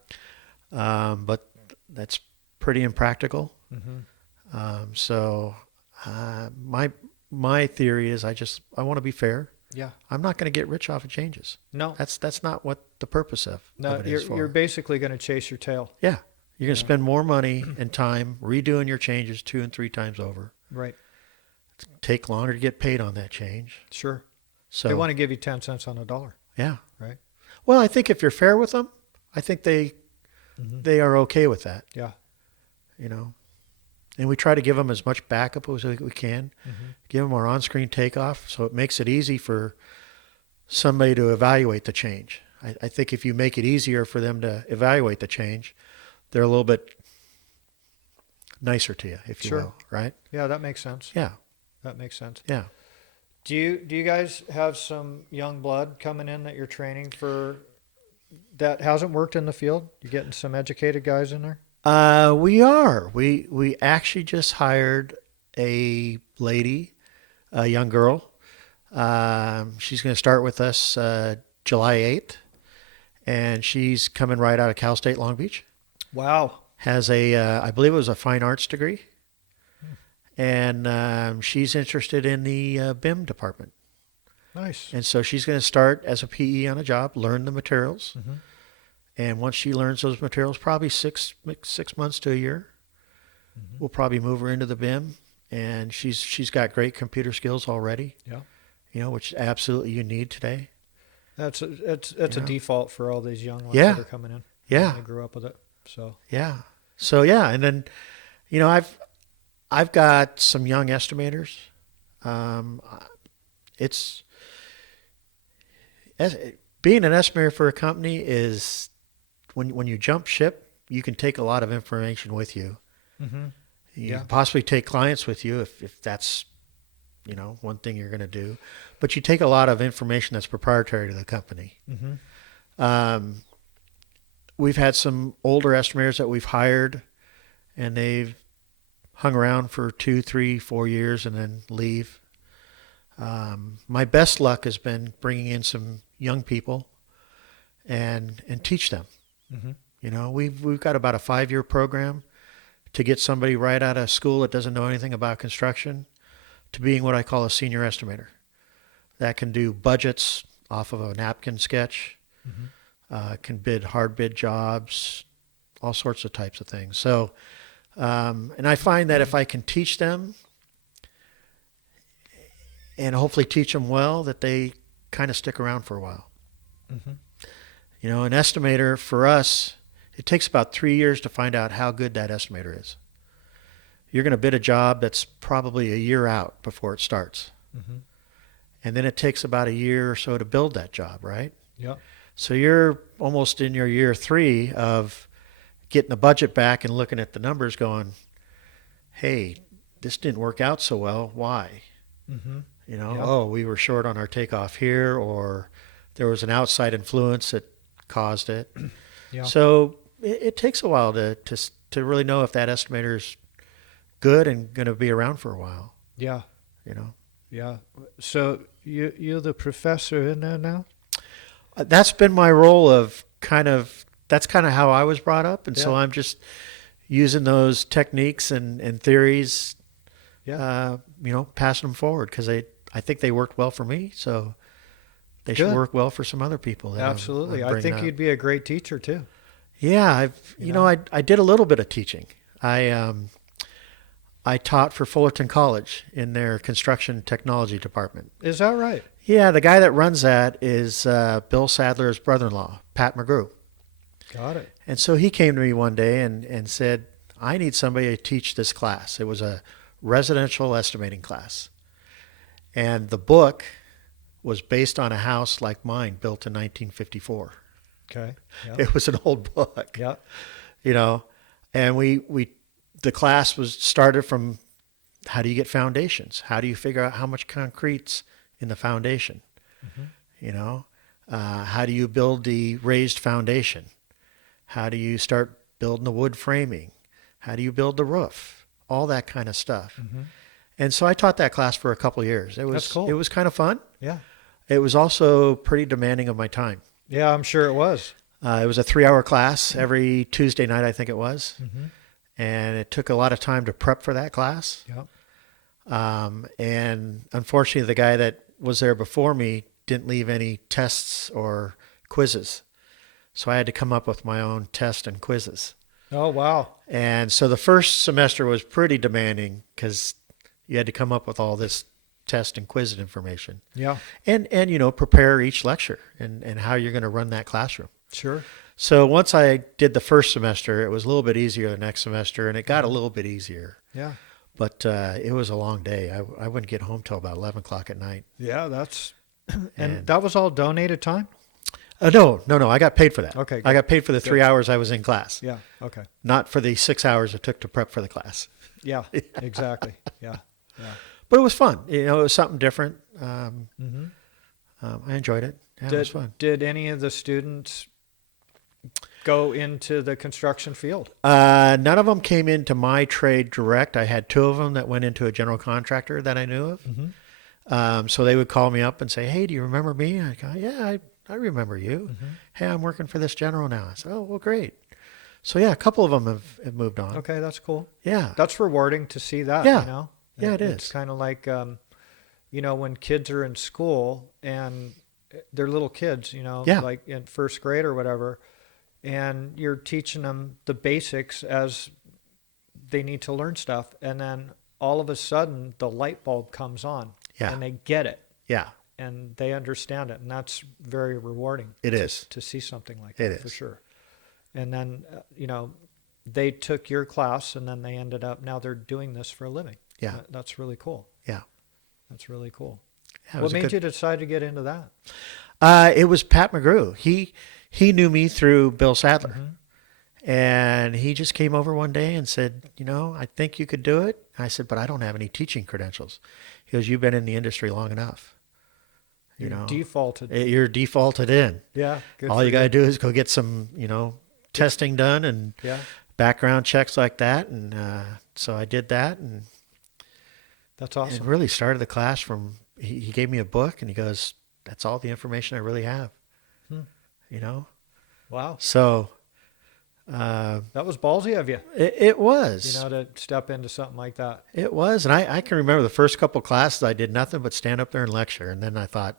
but that's pretty impractical. Mm-hmm. So my theory is I want to be fair. Yeah. I'm not going to get rich off of changes. No. That's not what the purpose of No, it is for. you're basically going to chase your tail. Yeah. You're going to Yeah. spend more money and time redoing your changes 2 and 3 times over. Right. Take longer to get paid on that change. Sure. So They want to give you 10 cents on a dollar. yeah. Right. Well, I think if you're fair with them, I think Mm-hmm. they are okay with that, Yeah. you know. And we try to give them as much backup as we can. Mm-hmm. Give them our on-screen takeoff, so it makes it easy for somebody to evaluate the change. I think if you make it easier for them to evaluate the change, they're a little bit nicer to you, if you Sure. will, right? Yeah, that makes sense. Yeah, That makes sense. yeah. Do you guys have some young blood coming in that you're training for that hasn't worked in the field? You getting some educated guys in there? We are. We actually just hired a lady, a young girl. She's going to start with us July 8th, and she's coming right out of Cal State Long Beach. Wow. Has I believe it was a fine arts degree, and she's interested in the BIM department. Nice. And so she's going to start as a PE on a job, learn the materials, Mm-hmm. and once she learns those materials, probably 6 months to a year, Mm-hmm. we'll probably move her into the BIM. And she's got great computer skills already, Yeah. you know, which absolutely you need today. That's a Yeah. default for all these young ones Yeah. that are coming in. Yeah. They grew up with it. So Yeah. So yeah, and then, you know, I've got some young estimators. It's being an estimator for a company is when you jump ship, you can take a lot of information with you. mm-hmm. You Yeah. possibly take clients with you if that's, you know, one thing you're going to do, but you take a lot of information that's proprietary to the company. Mm-hmm. We've had some older estimators that we've hired, and they've hung around for 2, 3, 4 years and then leave. My best luck has been bringing in some young people and teach them. Mm-hmm. We've got about a 5-year program to get somebody right out of school that doesn't know anything about construction to being what I call a senior estimator. That can do budgets off of a napkin sketch, can hard bid jobs, all sorts of types of things. So, and I find that if I can teach them and hopefully teach them well, that they kind of stick around for a while. Mm-hmm. An estimator for us, it takes about 3 years to find out how good that estimator is. You're going to bid a job that's probably a year out before it starts. Mm-hmm. And then it takes about a year or so to build that job, right? Yeah. So you're almost in your year 3 of getting the budget back and looking at the numbers going, hey, this didn't work out so well. Why? Mm-hmm. Yep. Oh, we were short on our takeoff here, or there was an outside influence that caused it. Yeah. So it takes a while to really know if that estimator's good and going to be around for a while. Yeah. Yeah. So you're the professor in there now? That's been my role of that's kind of how I was brought up. And so I'm just using those techniques and theories, passing them forward because I think they worked well for me. So they should work well for some other people. Absolutely. I think you'd be a great teacher too. Yeah. I did a little bit of teaching. I taught for Fullerton College in their construction technology department. Is that right? Yeah, the guy that runs that is Bill Sadler's brother-in-law, Pat McGrew. Got it. And so he came to me one day and said, I need somebody to teach this class. It was a residential estimating class. And the book was based on a house like mine built in 1954. Okay. Yeah. It was an old book. Yeah. And the class was started from how do you get foundations? How do you figure out how much concrete's in the foundation? Mm-hmm. How do you build the raised foundation? How do you start building the wood framing? How do you build the roof? All that kind of stuff. Mm-hmm. And so I taught that class for a couple of years. That's cool. It was kind of fun. Yeah. It was also pretty demanding of my time. Yeah, I'm sure it was. It was a 3-hour class every Tuesday night, I think it was. Mm-hmm. And it took a lot of time to prep for that class. Yep. And unfortunately, the guy that was there before me didn't leave any tests or quizzes. So I had to come up with my own tests and quizzes. Oh, wow. And so the first semester was pretty demanding because you had to come up with all this test and quiz information. Yeah. And prepare each lecture and how you're going to run that classroom. Sure. So once I did the first semester, it was a little bit easier the next semester, and it got a little bit easier. Yeah. But it was a long day. I wouldn't get home till about 11 o'clock at night. Yeah, that's... And that was all donated time? No. I got paid for that. Okay. Good. I got paid for the 3 hours I was in class. Yeah. Okay. Not for the 6 hours it took to prep for the class. Yeah, exactly. Yeah. But it was fun. It was something different. I enjoyed it. Yeah, it was fun. Did any of the students go into the construction field? None of them came into my trade direct. I had 2 of them that went into a general contractor that I knew of. Mm-hmm. So they would call me up and say, hey, do you remember me? And I go, yeah, I remember you. Mm-hmm. Hey, I'm working for this general now. I said, oh, well, great. So, yeah, a couple of them have moved on. Okay, that's cool. Yeah. That's rewarding to see that, Yeah. Yeah, it is. It's kind of like, when kids are in school and they're little kids, like in first grade or whatever, and you're teaching them the basics as they need to learn stuff. And then all of a sudden the light bulb comes on and they get it. Yeah. And they understand it. And that's very rewarding. It is. To see something like that. It is. For sure. And then, they took your class and then they ended up, now they're doing this for a living. Yeah. That's really cool. Yeah. That's really cool. Yeah, what made you decide to get into that? It was Pat McGrew. He knew me through Bill Sadler. Mm-hmm. And he just came over one day and said, I think you could do it. And I said, but I don't have any teaching credentials. He goes, you've been in the industry long enough. You're defaulted. You're defaulted in. Yeah. All you got to do is go get some, testing done and background checks like that. And so I did that. And that's awesome. And really started the class from, he gave me a book and he goes, that's all the information I really have. Wow. So That was ballsy of you, It was. to step into something like that. It was. And I can remember the first couple classes, I did nothing but stand up there and lecture. And then I thought,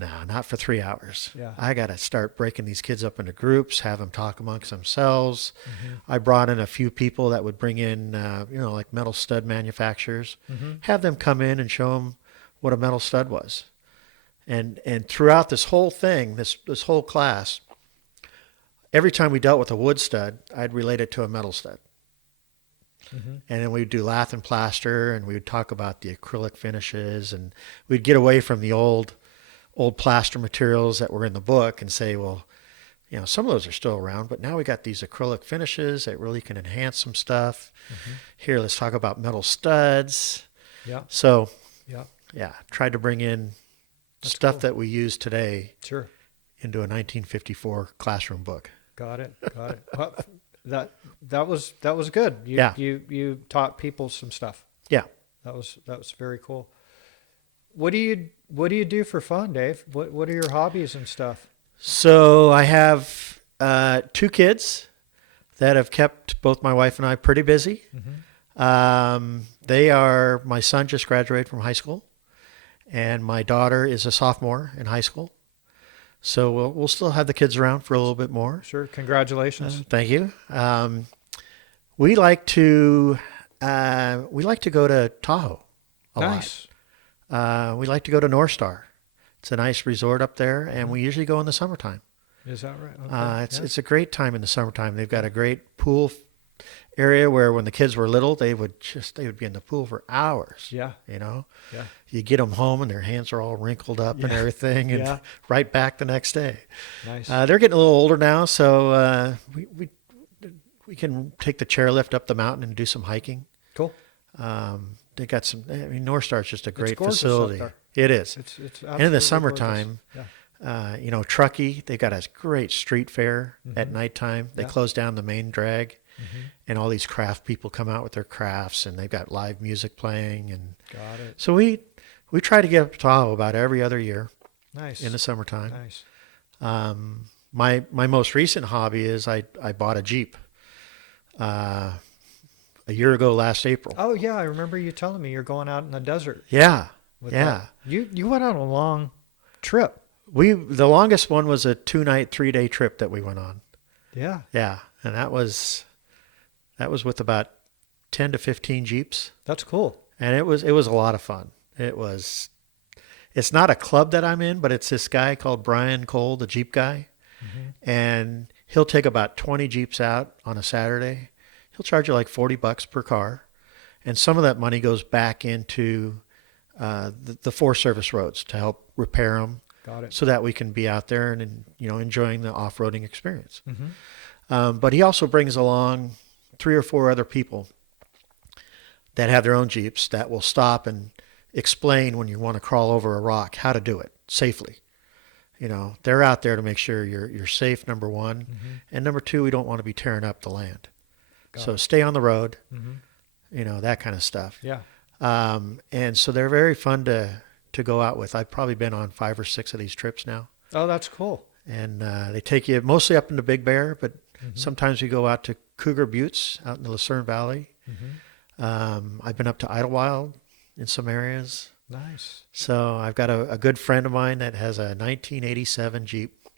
no, not for 3 hours. Yeah. I got to start breaking these kids up into groups, have them talk amongst themselves. Mm-hmm. I brought in a few people that would bring in, like metal stud manufacturers, Mm-hmm. have them come in and show them what a metal stud was. And throughout this whole thing, this whole class, every time we dealt with a wood stud, I'd relate it to a metal stud. Mm-hmm. And then we'd do lath and plaster, and we would talk about the acrylic finishes, and we'd get away from the old plaster materials that were in the book and say, well, some of those are still around, but now we got these acrylic finishes that really can enhance some stuff. Mm-hmm. Here, let's talk about metal studs. Yeah. So, Yeah. yeah, tried to bring in That's stuff cool. that we use today Sure. into a 1954 classroom book. Got it. Well, that was good. You taught people some stuff. Yeah. That was very cool. What do you do for fun, Dave? What are your hobbies and stuff? So I have 2 kids that have kept both my wife and I pretty busy. Mm-hmm. My son just graduated from high school, and my daughter is a sophomore in high school. So we'll still have the kids around for a little bit more. Sure. Congratulations. Thank you. We like to go to Tahoe a Nice. lot. We like to go to North Star. It's a nice resort up there, and we usually go in the summertime. Is that right? Okay. It's a great time in the summertime. They've got a great pool area where when the kids were little, they would be in the pool for hours. Yeah. Yeah. Yeah. You get them home and their hands are all wrinkled up and everything, and Yeah. right back the next day. Nice. They're getting a little older now, so we can take the chairlift up the mountain and do some hiking. Cool. They got some. North Star's just a great gorgeous facility. up It is. It's And in absolutely the summertime, gorgeous. Truckee, they got a great street fair at Mhm. nighttime. They Yeah. close down the main drag, Mhm. and all these craft people come out with their crafts, and they've got live music playing. And Got it. so we try to get up to Tahoe about every other year Nice. in the summertime. Nice. My most recent hobby is I bought a Jeep a year ago last April. Oh yeah, I remember you telling me you're going out in the desert. Yeah, With yeah. that. You went on a long trip. The longest one was a 2-night, 3-day trip that we went on. Yeah. Yeah, and that was with about 10 to 15 Jeeps, That's cool. and it was a lot of fun. It's not a club that I'm in, but it's this guy called Brian Cole, the Jeep guy, Mm-hmm. and he'll take about 20 Jeeps out on a Saturday. He'll charge you like $40 per car, and some of that money goes back into the Forest Service roads to help repair them, Got it. so that we can be out there and enjoying the off-roading experience. Mm-hmm. But he also brings along 3 or 4 other people that have their own Jeeps that will stop and explain when you want to crawl over a rock how to do it safely. They're out there to make sure you're safe, number one, Mm-hmm. and number two, we don't want to be tearing up the land. Got So it. stay on the road, Mm-hmm. that kind of stuff. Yeah. And so they're very fun to go out with. I've probably been on 5 or 6 of these trips now. Oh, that's cool. And they take you mostly up into Big Bear, but Mm-hmm. sometimes we go out to Cougar Buttes out in the Lucerne Valley. Mm-hmm. I've been up to Idlewild in some areas. Nice. So I've got a good friend of mine that has a 1987 Jeep.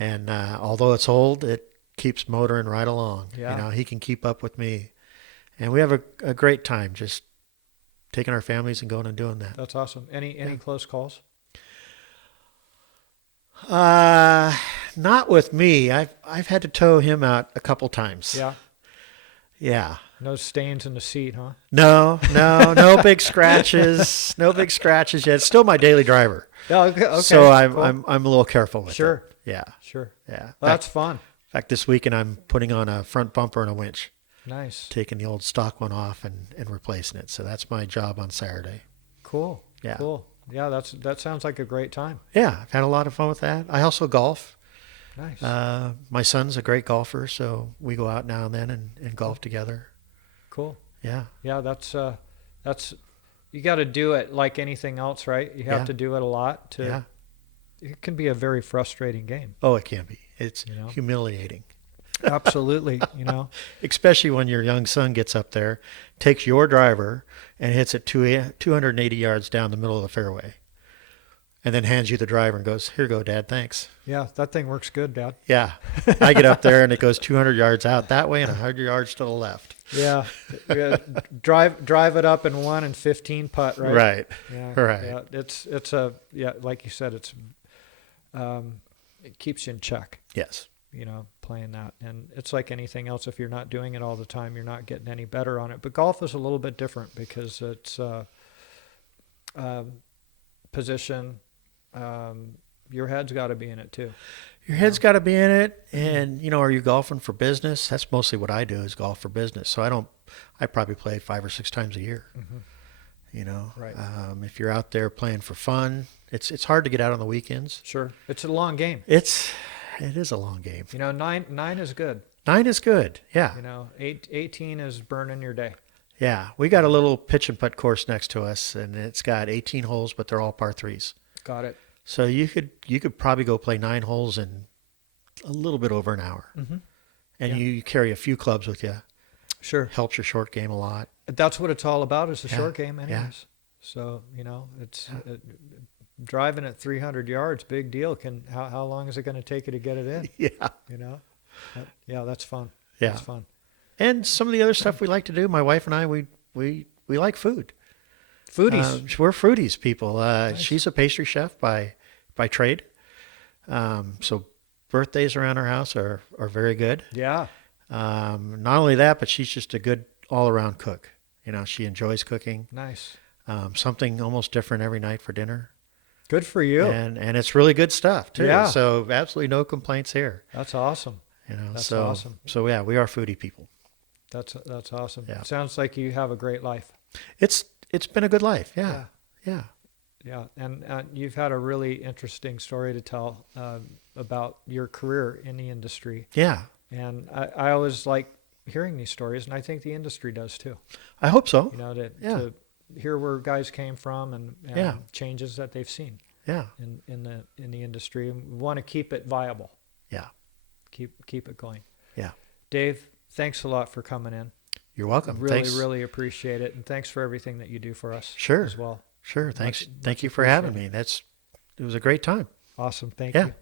And although it's old, it keeps motoring right along. Yeah. He can keep up with me. And we have a great time just taking our families and going and doing that. That's awesome. Any close calls? Not with me. I've had to tow him out a couple times. Yeah. Yeah. No stains in the seat, huh? No big scratches. No big scratches yet. Still my daily driver. Yeah. Okay. So cool. I'm a little careful with Sure. it. Yeah. Sure. Yeah. Well, that's fun. In fact, this weekend I'm putting on a front bumper and a winch, Nice. taking the old stock one off and replacing it. So that's my job on Saturday. Cool. Yeah. Cool. Yeah. That sounds like a great time. Yeah, I've had a lot of fun with that. I also golf. Nice. My son's a great golfer, so we go out now and then and golf together. Cool. Yeah. Yeah. That's you got to do it like anything else, right? You have Yeah. to do it a lot Yeah. It can be a very frustrating game. Oh, it can be. It's You know? humiliating. Absolutely. You know, Especially when your young son gets up there, takes your driver, and hits it 280 yards down the middle of the fairway, and then hands you the driver and goes, "Here you go, Dad, thanks." yeah, that thing works good, Dad. Yeah. I get up there and it goes 200 yards out that way and 100 yards to the left. Yeah, yeah. Drive it up in 1 and 15 putt, right? Right. Yeah, Right. yeah. Like you said, it keeps you in check. Yes. You know, playing that, and it's like anything else. If you're not doing it all the time, you're not getting any better on it. But golf is a little bit different because it's position. Your head's got to be in it too. Your head's got to be in it. And, are you golfing for business? That's mostly what I do is golf for business. So I probably play 5 or 6 times a year. Right. If you're out there playing for fun, it's hard to get out on the weekends. Sure, it's a long game. It is a long game. Nine is good. 9 is good. Yeah. 18 is burning your day. Yeah. We got a little pitch and putt course next to us, and it's got 18 holes, but they're all par 3s. Got it. So you could probably go play 9 holes in a little bit over an hour. Mm-hmm. And Yeah. you carry a few clubs with you. Sure. Helps your short game a lot. That's what it's all about, is the Yeah. short game anyways. Yeah. So, it's driving at 300 yards, big deal. How long is it going to take you to get it in? Yeah. Yeah, that's fun. Yeah. That's fun. And some of the other stuff we like to do, my wife and I, we like food. Foodies. We're foodies people. Nice. She's a pastry chef by trade. So birthdays around her house are very good. Yeah. Not only that, but she's just a good all-around cook. She enjoys cooking. Nice. Something almost different every night for dinner. Good for you. And it's really good stuff too. Yeah. So absolutely no complaints here. That's awesome. That's so awesome. So yeah, we are foodie people. That's awesome. Yeah. Sounds like you have a great life. It's been a good life. Yeah. Yeah. Yeah. And you've had a really interesting story to tell about your career in the industry. Yeah. And I always like hearing these stories, and I think the industry does too. I hope so. To hear where guys came from and Yeah. changes that they've seen Yeah. in the industry. And we want to keep it viable. Yeah. Keep it going. Yeah. Dave, thanks a lot for coming in. You're welcome. Really, Thanks. really appreciate it, and thanks for everything that you do for us. Sure. As well. Sure. Thanks. Much Thank you for having me. appreciated. It was a great time. Awesome. Thank Yeah. you.